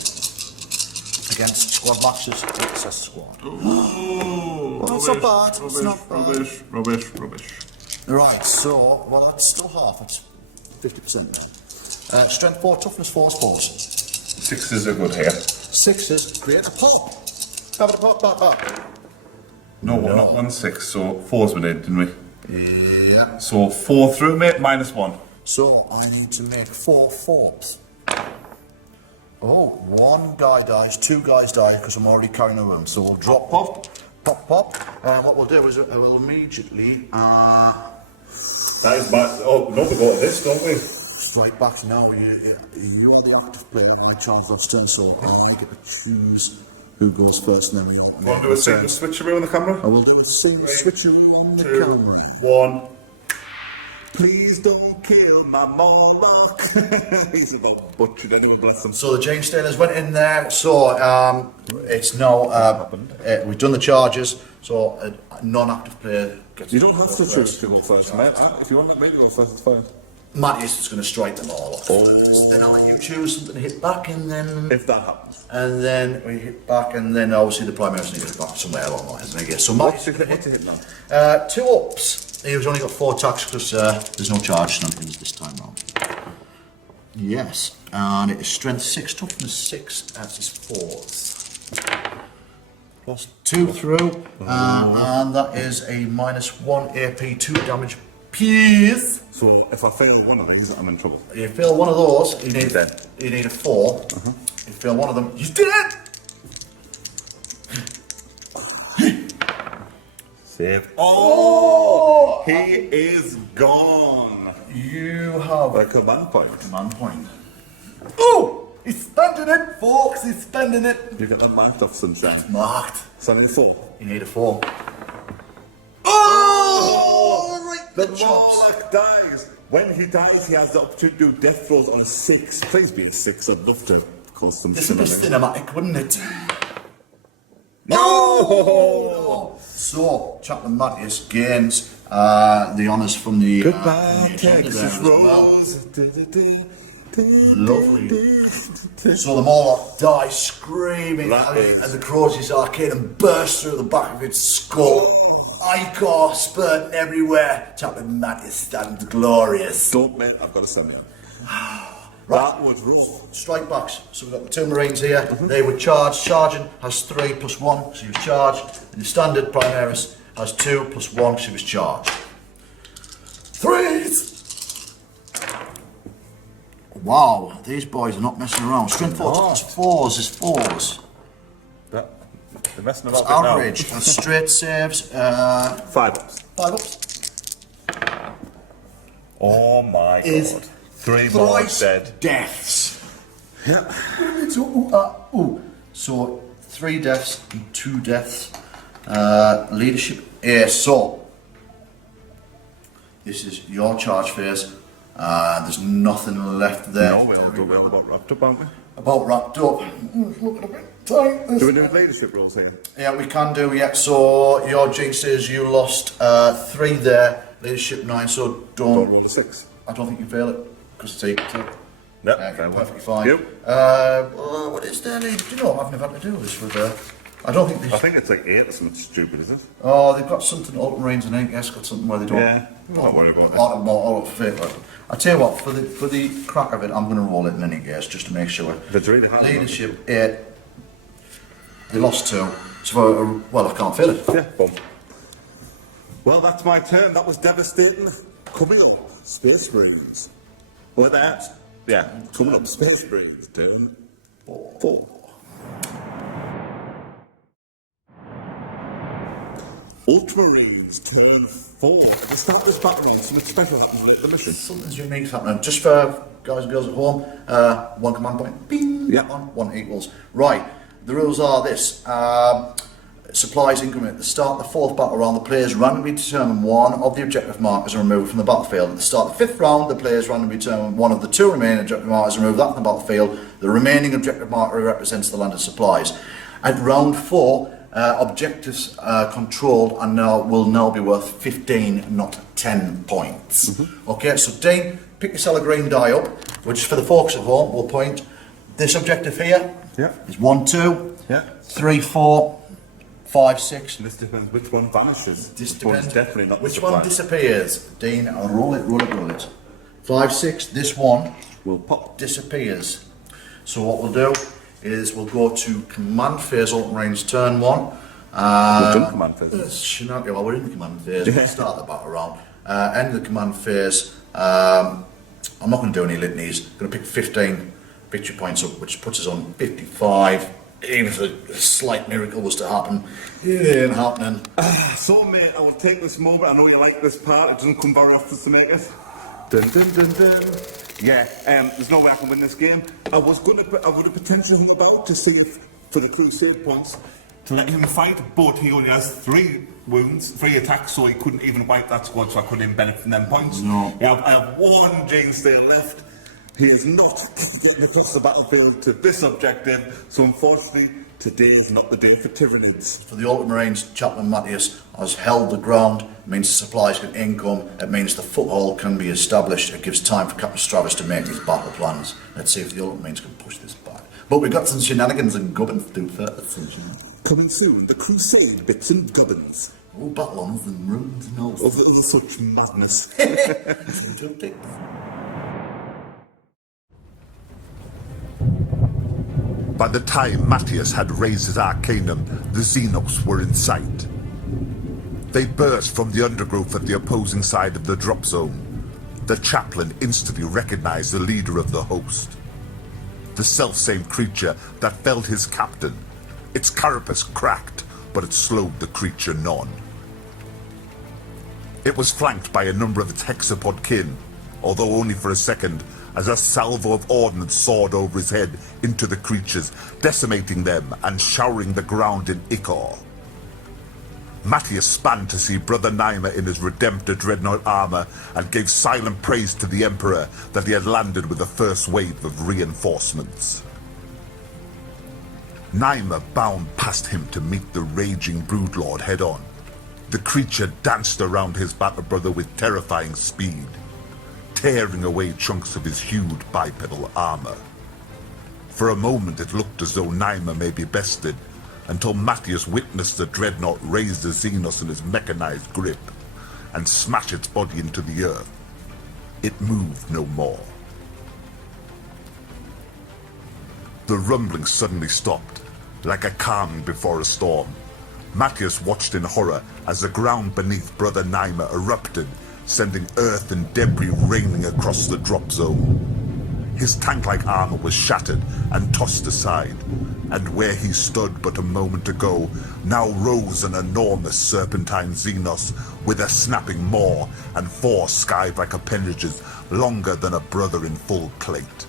Against squad masters, it's a squad. Well, it's not bad. It's not bad. Rubbish. Right, so, well, that's still half. It's 50% then. Strength 4, toughness 4 is 4s. 6s are good here. 6s, create a pop. Have it a pop. No, not 1-6, so 4s we did, didn't we? Yeah. So 4 through, mate, -1. So I need to make 4 forbs. Oh, one guy dies, 2 guys die because I'm already carrying around. So we'll drop pop, pop, pop. And what we'll do is we'll immediately That is my. Oh, no, we go to this, don't we? strike back now. You're the active player on the charge of turn, so you get to choose who goes first and then we don't. Want to do a sequence switcheroo on the camera? I will do a single switcheroo on the 2, camera. 1. Please don't kill my Morlock. He's about butchered anyway, bless him. So the Jane Stalers went in there, so it's now, we've done the charges, so a non-active player gets You don't have to choose to go first, mate. If you want me to go first, it's fine. Mateus is going to strike them all off. Then I'll let you choose something to hit back, and then... If that happens. And then we hit back, and then obviously the Prime Minister gets back somewhere along the line, isn't he? So Mateus... What's he hit now? 2 ups. He's only got 4 attacks because there's no charge shenanigans this time round. Yes, and it is strength 6, toughness 6, that's his 4s. Plus 2 through, and that is a -1 AP, 2 damage piece. So if I fail one of these, I'm in trouble. You fail one of those, you need, dead. you need a 4. You fail one of them, he's dead! Save. Oh! He is gone. You have A command point. command point. Oh! He's spending it, folks, he's spending it! You get that marked off sunshine. Marked. So I'm in 4. You need a 4. Oh! Right, The the chops. Morlock dies. When he dies, he has the opportunity to do death throws on a 6. Please be a 6. I'd love to cause some This would be cinema. cinematic, wouldn't it? No! So, Chaplain Mateus gains the honours from the... Goodbye, from the agenda there Texas as well. Rose. Lovely. So the Morlock dies screaming That is- as the Crozier's arcade and bursts through the back of its skull. Icar spurting everywhere. Chaplain Mateus stands glorious. Don't, mate, I've got to send you. That was rough. Strike backs. So we've got the 2 Marines here. They would charge. Charging has 3 plus 1, so he was charged. And the standard Primaris has 2 plus 1, so he was charged. 3s! Wow, these boys are not messing around. Strength 4 is 4s is 4s. They're messing That's about average. And straight saves, 5 ups. 5 ups. Oh my Is god. 3 more Thrice dead. deaths. Yeah. So 3 deaths and 2 deaths. Leadership. So this is your charge phase. There's nothing left there. No, we'll about wrapped up, aren't we? About wrapped up. Looking a bit tight. Do we do leadership roles here? Yeah, we can do. Yeah. So your jinx is you lost 3 there. Leadership 9. So Don't roll a 6. I don't think you fail it because it's 8. Yep, Perfectly fine. Yep. What is there? Do you know? I've never had to do this with. I don't think. I think it's like 8 or something stupid, is it? Oh, they've got something. Ultramarines and Yes, got something where they don't. Yeah. I'm not worried about this. All up for it. I tell you what, for the crack of it, I'm going to roll it in any case just to make sure. That's really hard. Leadership 8. They lost 2. So well, I can't feel it. Yeah, boom. Well, that's my turn. That was devastating. Coming up, Space Marines. With that, yeah, coming up, Space Marines, turn 4. Ultramarines, turn 4. At the start of this battle round, something special happens late in the mission. Something's unique happening. Just for guys and girls at home, 1 command point. Bing. Yeah. 1 equals. Right. The rules are this. Supplies increment. At the start of the 4th battle round, the players randomly determine 1 of the objective markers are removed from the battlefield. At the start of the 5th round, the players randomly determine 1 of the 2 remaining objective markers are removed that from the battlefield. The remaining objective marker represents the landed supplies. At round 4, objectives controlled will now be worth 15, not 10 points. Okay, so Dean, pick yourself a green die up, which for the folks at home will point. This objective here is 1, 2, Yeah. 3, 4, 5, 6. This depends which one vanishes. This Which one's depends. definitely not the Which one supply. disappears? Dean, roll it, roll it, roll it. 5, 6. This one Will pop. disappears. So what we'll do is we'll go to command phase Ultramarines turn 1. We've done command phase. Well, we're in the command phase. We'll start the battle round. End of the command phase. I'm not going to do any litanies. I'm going to pick 15 victory points up, which puts us on 55. Even if a slight miracle was to happen, it ain't happening. So, mate, I will take this moment. I know you like this part. It doesn't come very often to make it. Dun dun dun dun. Yeah, there's no way I can win this game. I would have potentially hung about to see if, for the Crusade points, to let him fight, but he only has 3 wounds, 3 attacks, so he couldn't even wipe that squad, so I couldn't even benefit from them points. No. Yeah, I have 1 Jane Stale left. He is not getting across the battlefield to this objective, so unfortunately, today is not the day for Tyranids. For the Ultramarines, Chaplain Mateus has held the ground. It means the supplies can income. It means the foothold can be established. It gives time for Captain Stravus to make his battle plans. Let's see if the Ultramarines can push this back. But we've got some shenanigans and gubbins to do first. Coming soon, the Crusade bits and gubbins. Oh, battle-ons and runes and all. Of such madness. By the time Mateus had raised his arcanum, the Xenos were in sight. They burst from the undergrowth at the opposing side of the drop zone. The chaplain instantly recognized the leader of the host. The self-same creature that felled his captain. Its carapace cracked, but it slowed the creature none. It was flanked by a number of its hexapod kin, although only for a second, as a salvo of ordnance soared over his head into the creatures, decimating them and showering the ground in ichor. Mateus span to see Brother Naima in his Redemptor dreadnought armor and gave silent praise to the Emperor that he had landed with the first wave of reinforcements. Naima bound past him to meet the raging Broodlord head-on. The creature danced around his battle brother with terrifying speed, tearing away chunks of his huge bipedal armor. For a moment it looked as though Naima may be bested, until Mateus witnessed the dreadnought raise the Xenos in his mechanized grip and smash its body into the earth. It moved no more. The rumbling suddenly stopped, like a calm before a storm. Mateus watched in horror as the ground beneath Brother Naima erupted, sending earth and debris raining across the drop zone. His tank-like armor was shattered and tossed aside, and where he stood but a moment ago, now rose an enormous serpentine Xenos with a snapping maw and 4 sky-black appendages longer than a brother in full plate.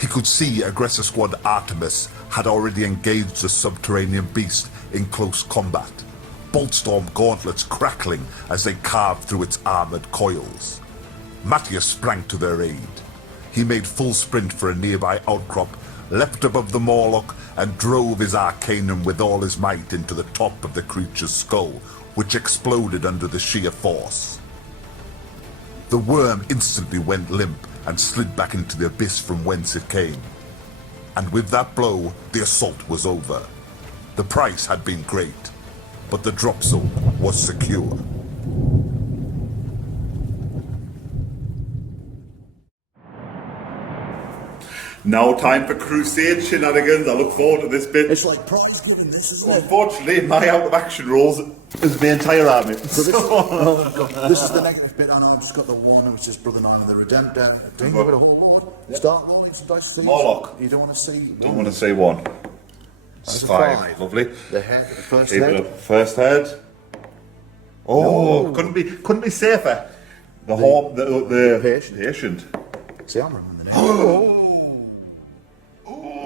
He could see Aggressor Squad Artemis had already engaged the subterranean beast in close combat, Boltstorm gauntlets crackling as they carved through its armored coils. Mateus sprang to their aid. He made full sprint for a nearby outcrop, leapt above the Morlock, and drove his arcanum with all his might into the top of the creature's skull, which exploded under the sheer force. The worm instantly went limp and slid back into the abyss from whence it came. And with that blow, the assault was over. The price had been great, but the drop zone was secure. Now time for Crusade shenanigans. I look forward to this bit. It's like prize giving, this, isn't it? Unfortunately, my out of action rolls is the entire army. So this is the negative bit, and I've just got the one, which is Brother Nine and the Redemptor. Don't give it a whole load. Start rolling some dice. Morlock. You don't want to see. Don't want to say 1. That's a 5. 5. Lovely. The head, the first Keep it head. up. First head. Oh, No. couldn't be safer. The patient. See, I'm remembering the name.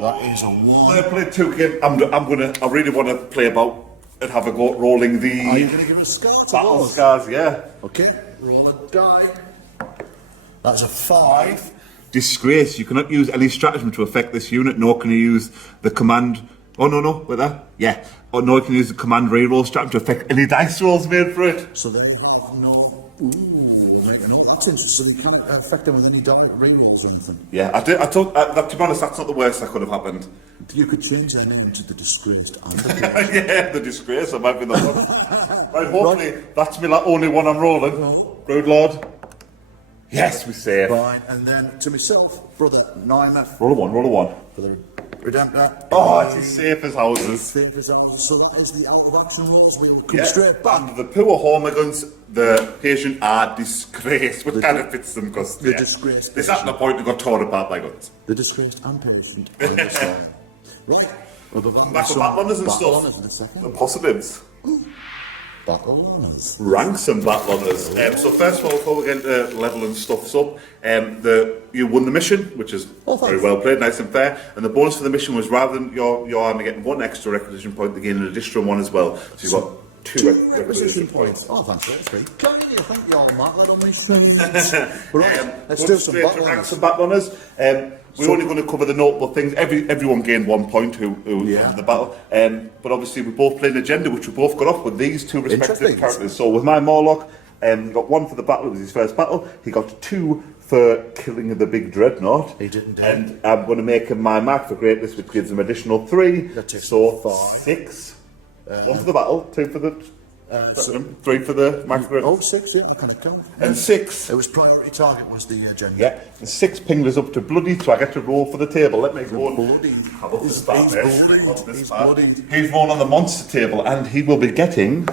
That is a 1. I played 2 games. I really want to play about and have a go at rolling the Are you going to give us scars? battle scars. Yeah. Okay, roll a die. That's a 5. Disgrace. You cannot use any stratagem to affect this unit, nor can you use the command. Oh, no, with that? Yeah. Oh, no, you can use the command reroll stratagem to affect any dice rolls made for it. So then you have no. Ooh, that's interesting. You can't affect them with any direct rerolls or anything. Yeah, I thought, to be honest, that's not the worst that could have happened. You could change their name to the Disgraced Underfoot. Yeah, the Disgrace, I might be the one. Right, hopefully, that's me only one I'm rolling. Broodlord. Yes, we save. Fine, and then to myself, Brother Naima. Roll a 1. For the Redemptor. Oh, it's as safe as houses. Safe as houses. So that is the out of action rules. We'll come straight back. And the poor Homer guns, the patient are disgraced, which kind of fits them because the disgraced it's at the point they got torn apart by guns. The disgraced and patient on the side. Right. We'll go Back with Battlers and stuff. In a second. The positives. Battlers. Ranks and Battlers. So first of all, before we get into leveling stuffs up, you won the mission, which is very well played, nice and fair. And the bonus for the mission was rather than your army getting one extra requisition point, they gain an additional one as well. So you've got two requisition points. Oh, thanks, that's great. Thank you all, Mark. I don't miss things. Right, let's do some Battlers. We're only going to cover the notable things. Everyone gained 1 point who won the battle. But obviously we both played an agenda, which we both got off with these two respective characters. So with my Morlock, he got 1 for the battle. It was his first battle. He got 2 for killing the big dreadnought. He didn't. And I'm going to make him my mark for greatness, which gives him additional 3. So 6. 1 for the battle, 2 for the... 3 for the mark for greatness. 6, yeah, I kind of count. And 6. It was priority target was the agenda. Yeah, and 6 pinged us up to bloody, so I get to roll for the table. Let me go. Bloody. He's bloody. He's rolling on the monster table, and he will be getting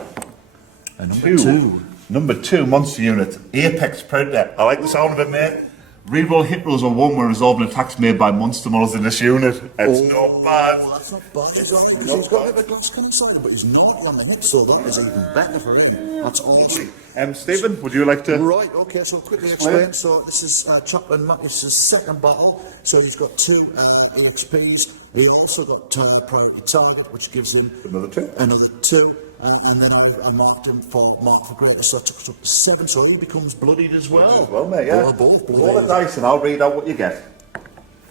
a number 2 monster unit, Apex Predator. I like the sound of it, mate. Reroll hit rolls on 1 when resolving attacks made by monster models in this unit. It's not bad. Oh, that's not bad, is right? Because he's got a bit of a glass cannon side, but he's not on the hit, so that is even better for him. That's awesome. Stephen, would you like to... Right, okay, so I'll quickly explain. So this is Chaplain Mateus' second battle. So he's got 2 EXPs. He also got priority target, which gives him... Another 2. And then I marked him for mark for greatness, so I took us up to 7, so he becomes bloodied as well. Well, mate, yeah. We're both bloodied. Roll the dice and I'll read out what you get.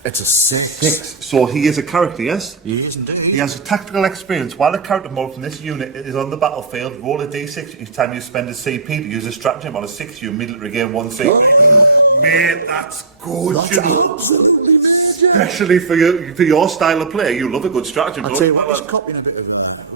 It's a 6. So he is a character, yes? He is indeed. He has a tactical experience. While a character model from this unit is on the battlefield, roll a d6 each time you spend a CP to use a stratagem. On a 6, you immediately regain 1 CP. Mate, that's good. That's absolutely major. Especially for your style of play, you love a good stratagem. I'll tell you what, he's copying a bit of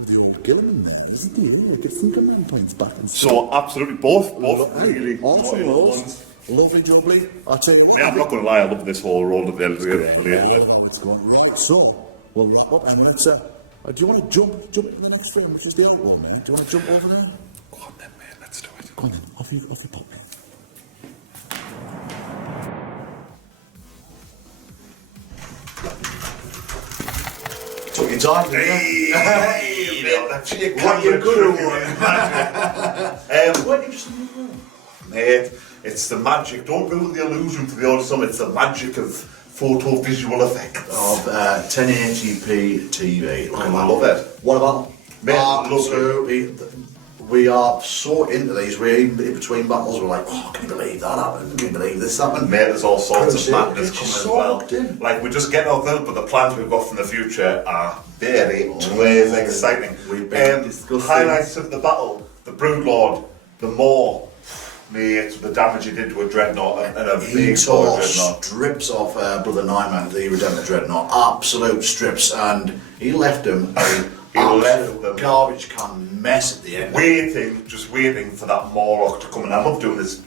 the old Gilliman there, isn't he? Get some command points back and stuff. So, absolutely, both really awesome rolls. Lovely jubbly. I'll tell you what. I'm not going to lie, I love this whole roll at the end of the game. It's going right. So, we'll wrap up and let's. Do you want to jump into the next frame, which is the outlaw, mate? Do you want to jump over there? Go on then, mate. Let's do it. Go on then. Off you pop, mate. Took your time, didn't you? What you good at? What interesting, mate. It's the magic. Don't ruin the illusion for the audience. It's the magic of photo visual effects of 1080p TV. I love it. What about we are so into these. We're in between battles. We're like, oh, can you believe that happened? Can you believe this happened? Mate, there's all sorts of madness coming as well. Like, we're just getting off them, but the plans we've got from the future are very exciting. We've been discussing highlights of the battle: the Broodlord, the Maw. Mate, the damage he did to a dreadnought and a big dreadnought. Strips off Brother Nyman, the Redemptor dreadnought. Absolute strips, and he left him a garbage can mess at the end. Just waiting for that Morlock to come in. I love doing this.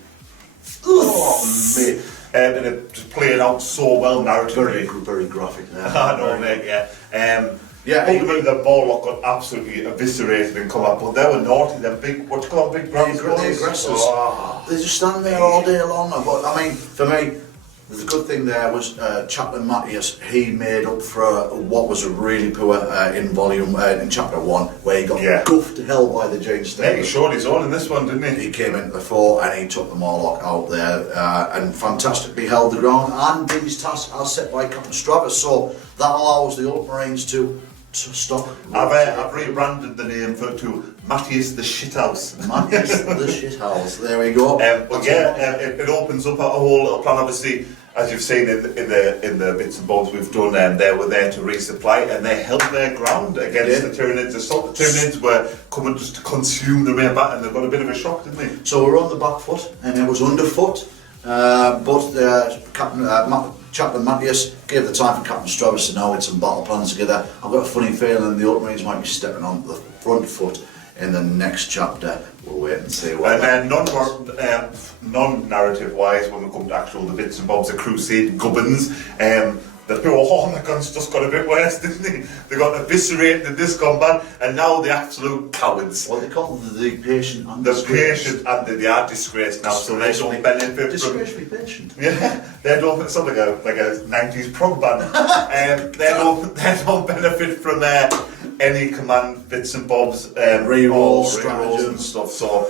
Oh, mate. And it just played out so well narratively. Very graphic now. I know, mate, yeah. Ultimately the Morlock got absolutely eviscerated and come up, but they were naughty, they're big, what do you call them, big brown squads? The aggressors. Oh. They just stand there all day long, but I mean, for me, the good thing there was Chaplain Mateus, he made up for what was a really poor in volume in chapter 1, where he got guffed to hell by the Jane State. Yeah, he showed his own in this one, didn't he? He came into the fore and he took the Morlock out there and fantastically held the ground and did his task as set by Captain Stravus, so that allows the Ultramarines to stop. I've rebranded the name to Mateus the Shithouse. Mateus the Shithouse. There we go. It opens up a whole little plan. Obviously, as you've seen in the bits and bobs we've done, they were there to resupply and they held their ground against the Tyranids. The Tyranids were coming just to consume the main bat, and they got a bit of a shock, didn't they? So we're on the back foot, and it was underfoot. But Chaplain Mateus gave the time for Captain Stravus to now get some battle plans together. I've got a funny feeling the Ultramarines might be stepping on the front foot in the next chapter. We'll wait and see what. And non-narrative wise, when we come to the bits and bobs, the Crusade gubbins, The poor Hormigons just got a bit worse, didn't they? They got eviscerated in this combat, and now the absolute cowards. What they call the patient and The disgrace. patient and they are disgraced now, so they don't benefit from. Disgracefully patient. Yeah, they don't. It's not like a 90s prog band. They don't benefit from any command bits and bobs, Rerolls, or stratagem and stuff. So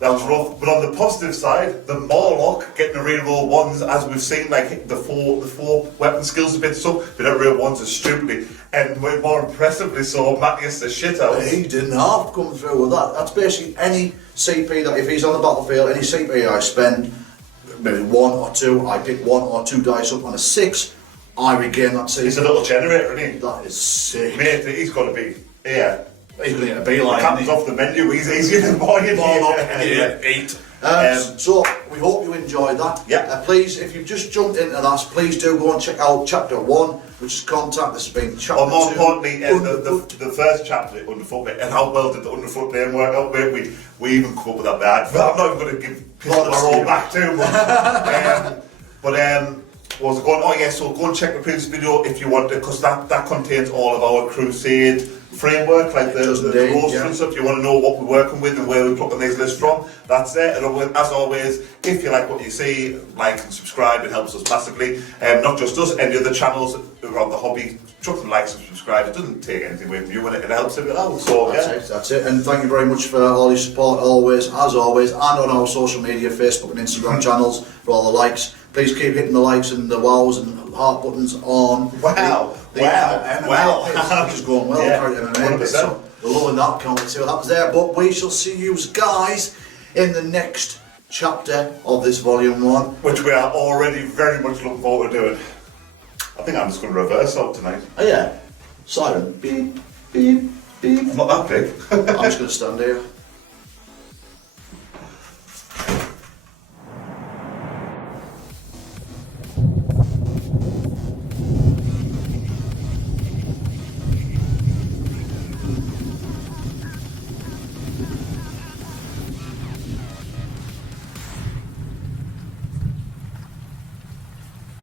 that was rough. But on the positive side, the Morlock getting the reroll ones, as we've seen, like the four weapon skills a bit so, they don't reroll ones as stupidly, and more impressively so, Mateus the shit out. He didn't have to come through with that. That's basically any CP that, if he's on the battlefield, any CP I spend, maybe 1 or 2, I pick 1 or 2 dice up on a 6, I regain that CP. He's a little generator, isn't he? That is sick. Mate, he's got to be. Yeah. He's going to get a beeline. Captain's off the menu, he's easier than boy in Yeah. 8. So we hope you enjoyed that. Yeah. Please, if you've just jumped into that, please do go and check out chapter 1, which is Contact. This has been chapter 2. Or more importantly, Underfoot. the first chapter, Underfoot, mate, and how well did the Underfoot name work out, mate? We even come up with that bad. I'm not even going to give people a roll back too much. What was it going? Oh yeah, so go and check the previous video if you want to, because that contains all of our Crusade framework, like the roster and stuff. You want to know what we're working with and where we're plucking these lists from, that's there. And as always, if you like what you see, like and subscribe, it helps us massively. Not just us, any other channels around the hobby, chuck them likes and subscribe. It doesn't take anything away from you and it helps a bit out. So That's it. And thank you very much for all your support always, as always, and on our social media, Facebook and Instagram channels, for all the likes. Please keep hitting the likes and the wows and heart buttons on. Wow. The MMA which is going well. Yeah, MMA bit, so we're loving that. Can't wait to see what happens there. But we shall see you guys in the next chapter of this volume 1, which we are already very much looking forward to doing. I think I'm just going to reverse out tonight. Oh yeah, siren, beep, beep, beep. I'm not that big. I'm just going to stand here.